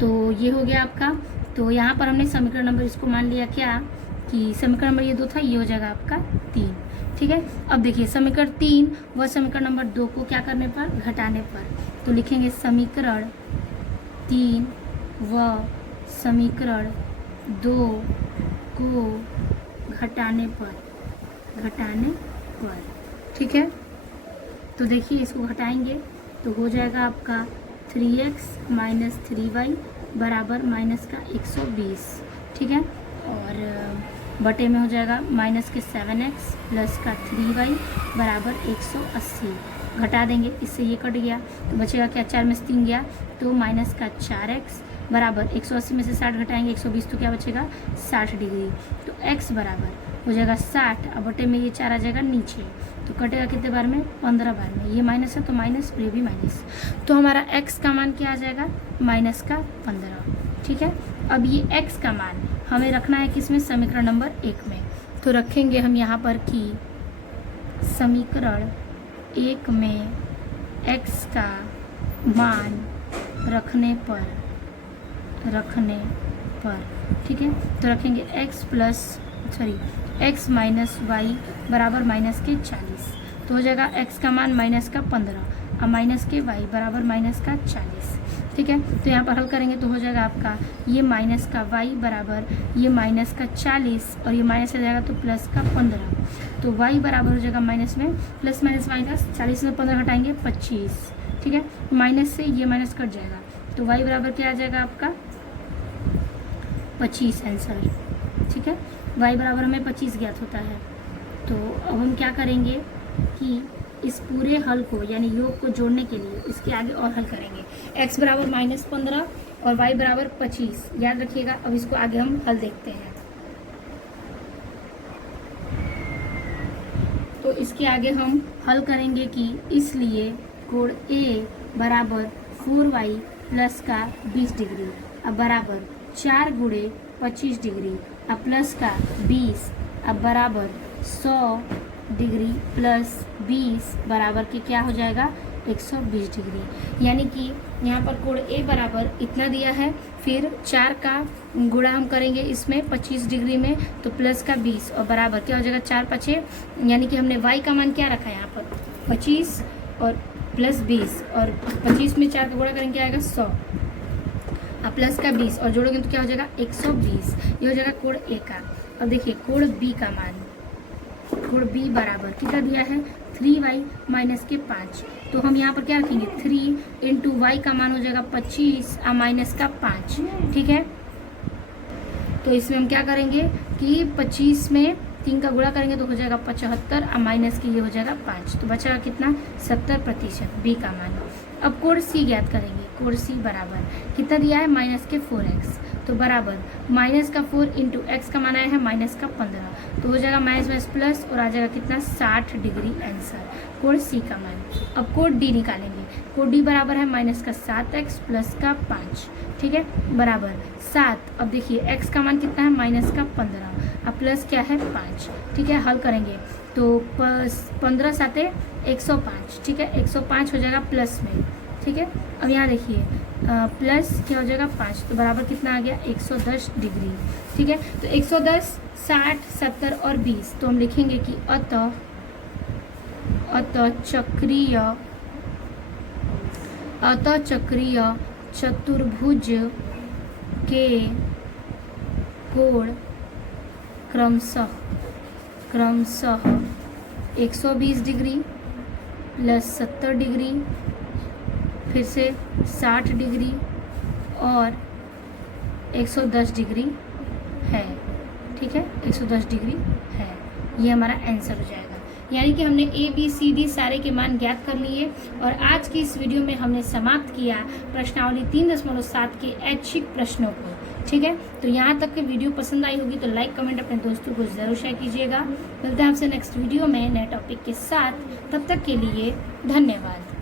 तो ये हो गया आपका। तो यहाँ पर हमने समीकरण नंबर इसको मान लिया क्या कि समीकरण नंबर ये 2 था, ये हो जाएगा आपका 3, ठीक है। अब देखिए समीकरण 3 व समीकरण नंबर 2 को क्या करने पर, घटाने पर, तो लिखेंगे समीकरण 3 व समीकरण 2 को घटाने पर, ठीक है। तो देखिए इसको घटाएंगे तो हो जाएगा आपका 3x माइनस 3y बराबर माइनस का 120, ठीक है, और बटे में हो जाएगा माइनस के 7x प्लस का 3y बराबर 180, घटा देंगे, इससे ये कट गया तो बचेगा क्या, 4 में से 3 गया तो माइनस का 4x बराबर 180 में से 60 घटाएंगे 120, तो क्या बचेगा 60 डिग्री। तो x बराबर हो जाएगा 60, अब बटे में ये 4 आ जाएगा नीचे, तो कटेगा कितने बार में, 15 बार में। ये माइनस है तो माइनस और ये भी माइनस, तो हमारा x का मान क्या आ जाएगा, माइनस का 15, ठीक है। अब ये x का मान हमें रखना है किसमें, समीकरण नंबर 1 में, तो रखेंगे हम यहाँ पर कि समीकरण 1 में x का मान रखने पर, ठीक है। तो रखेंगे x माइनस वाई बराबर माइनस के 40, तो हो जाएगा x का मान माइनस का 15 और माइनस के y बराबर माइनस का 40, ठीक है। तो यहाँ पर हल करेंगे तो हो जाएगा आपका ये माइनस का y बराबर ये माइनस का 40 और ये माइनस हो जाएगा तो प्लस का 15, तो y बराबर हो जाएगा माइनस में प्लस माइनस माइनस 40 में 15 घटाएंगे 25, ठीक है। माइनस से ये माइनस कट जाएगा तो y बराबर क्या आ जाएगा आपका 25 आंसर, ठीक है। y बराबर हमें 25 ज्ञात होता है। तो अब हम क्या करेंगे कि इस पूरे हल को यानी योग को जोड़ने के लिए इसके आगे और हल करेंगे, x बराबर -15 और y बराबर 25 याद रखिएगा। अब इसको आगे हम हल देखते हैं। तो इसके आगे हम हल करेंगे कि इसलिए कोण A बराबर 4y प्लस का 20 डिग्री अब बराबर 4 गुणे 25 डिग्री अब प्लस का 20 अब बराबर 100 डिग्री प्लस 20 बराबर के क्या हो जाएगा 120 डिग्री। यानी कि यहाँ पर कोण A बराबर इतना दिया है फिर 4 का गुणा हम करेंगे इसमें 25 डिग्री में, तो प्लस का 20 और बराबर क्या हो जाएगा 4 पचे, यानी कि हमने y का मान क्या रखा है यहाँ पर 25 और प्लस 20, और 25 में 4 का गुणा करेंगे क्या आएगा 100 और प्लस का 20 और जोड़ोगे तो क्या हो जाएगा 120। ये हो जाएगा कोण ए का। अब देखिए कोण बी का मान, कोण बी बराबर कितना दिया है 3y माइनस के 5, तो हम यहाँ पर क्या रखेंगे 3 इंटू वाई का मान हो जाएगा 25 और माइनस का 5, ठीक है। तो इसमें हम क्या करेंगे कि 25 में 3 का गुणा करेंगे तो हो जाएगा 75 और माइनस की ये हो जाएगा 5, तो बचेगा कितना 70% बी का मान। अब कोण सी ज्ञात करेंगे, कोण सी बराबर कितना दिया है माइनस के 4x, तो बराबर माइनस का 4 इंटू एक्स का मान आया है माइनस का 15, तो हो जाएगा माइनस माइनस प्लस और आ जाएगा कितना 60 डिग्री आंसर कोण सी का मान। अब कोण डी निकालेंगे, कोण डी बराबर है माइनस का 7x प्लस का 5, ठीक है, बराबर 7। अब देखिए x का मान कितना है माइनस का 15 अब प्लस क्या है 5, ठीक है। हल करेंगे तो 15 साते 105, ठीक है, 105 हो जाएगा प्लस में, ठीक है। अब यहाँ देखिए प्लस क्या हो जाएगा 5, तो बराबर कितना आ गया 110 डिग्री, ठीक है। तो 110, 60, 70 और 20, तो हम लिखेंगे कि अतः चक्रीय चतुर्भुज के कोण क्रमशः 120 डिग्री प्लस 70 डिग्री, फिर से 60 डिग्री और 110 डिग्री है, ठीक है, 110 डिग्री है। ये हमारा आंसर हो जाएगा। यानी कि हमने ए बी सी डी सारे के मान ज्ञात कर लिए और आज की इस वीडियो में हमने समाप्त किया प्रश्नावली 3.7 के ऐच्छिक प्रश्नों को, ठीक है। तो यहाँ तक की वीडियो पसंद आई होगी तो लाइक कमेंट अपने दोस्तों को ज़रूर शेयर कीजिएगा। मिलते हैं आपसे नेक्स्ट वीडियो में नए टॉपिक के साथ, तब तक के लिए धन्यवाद।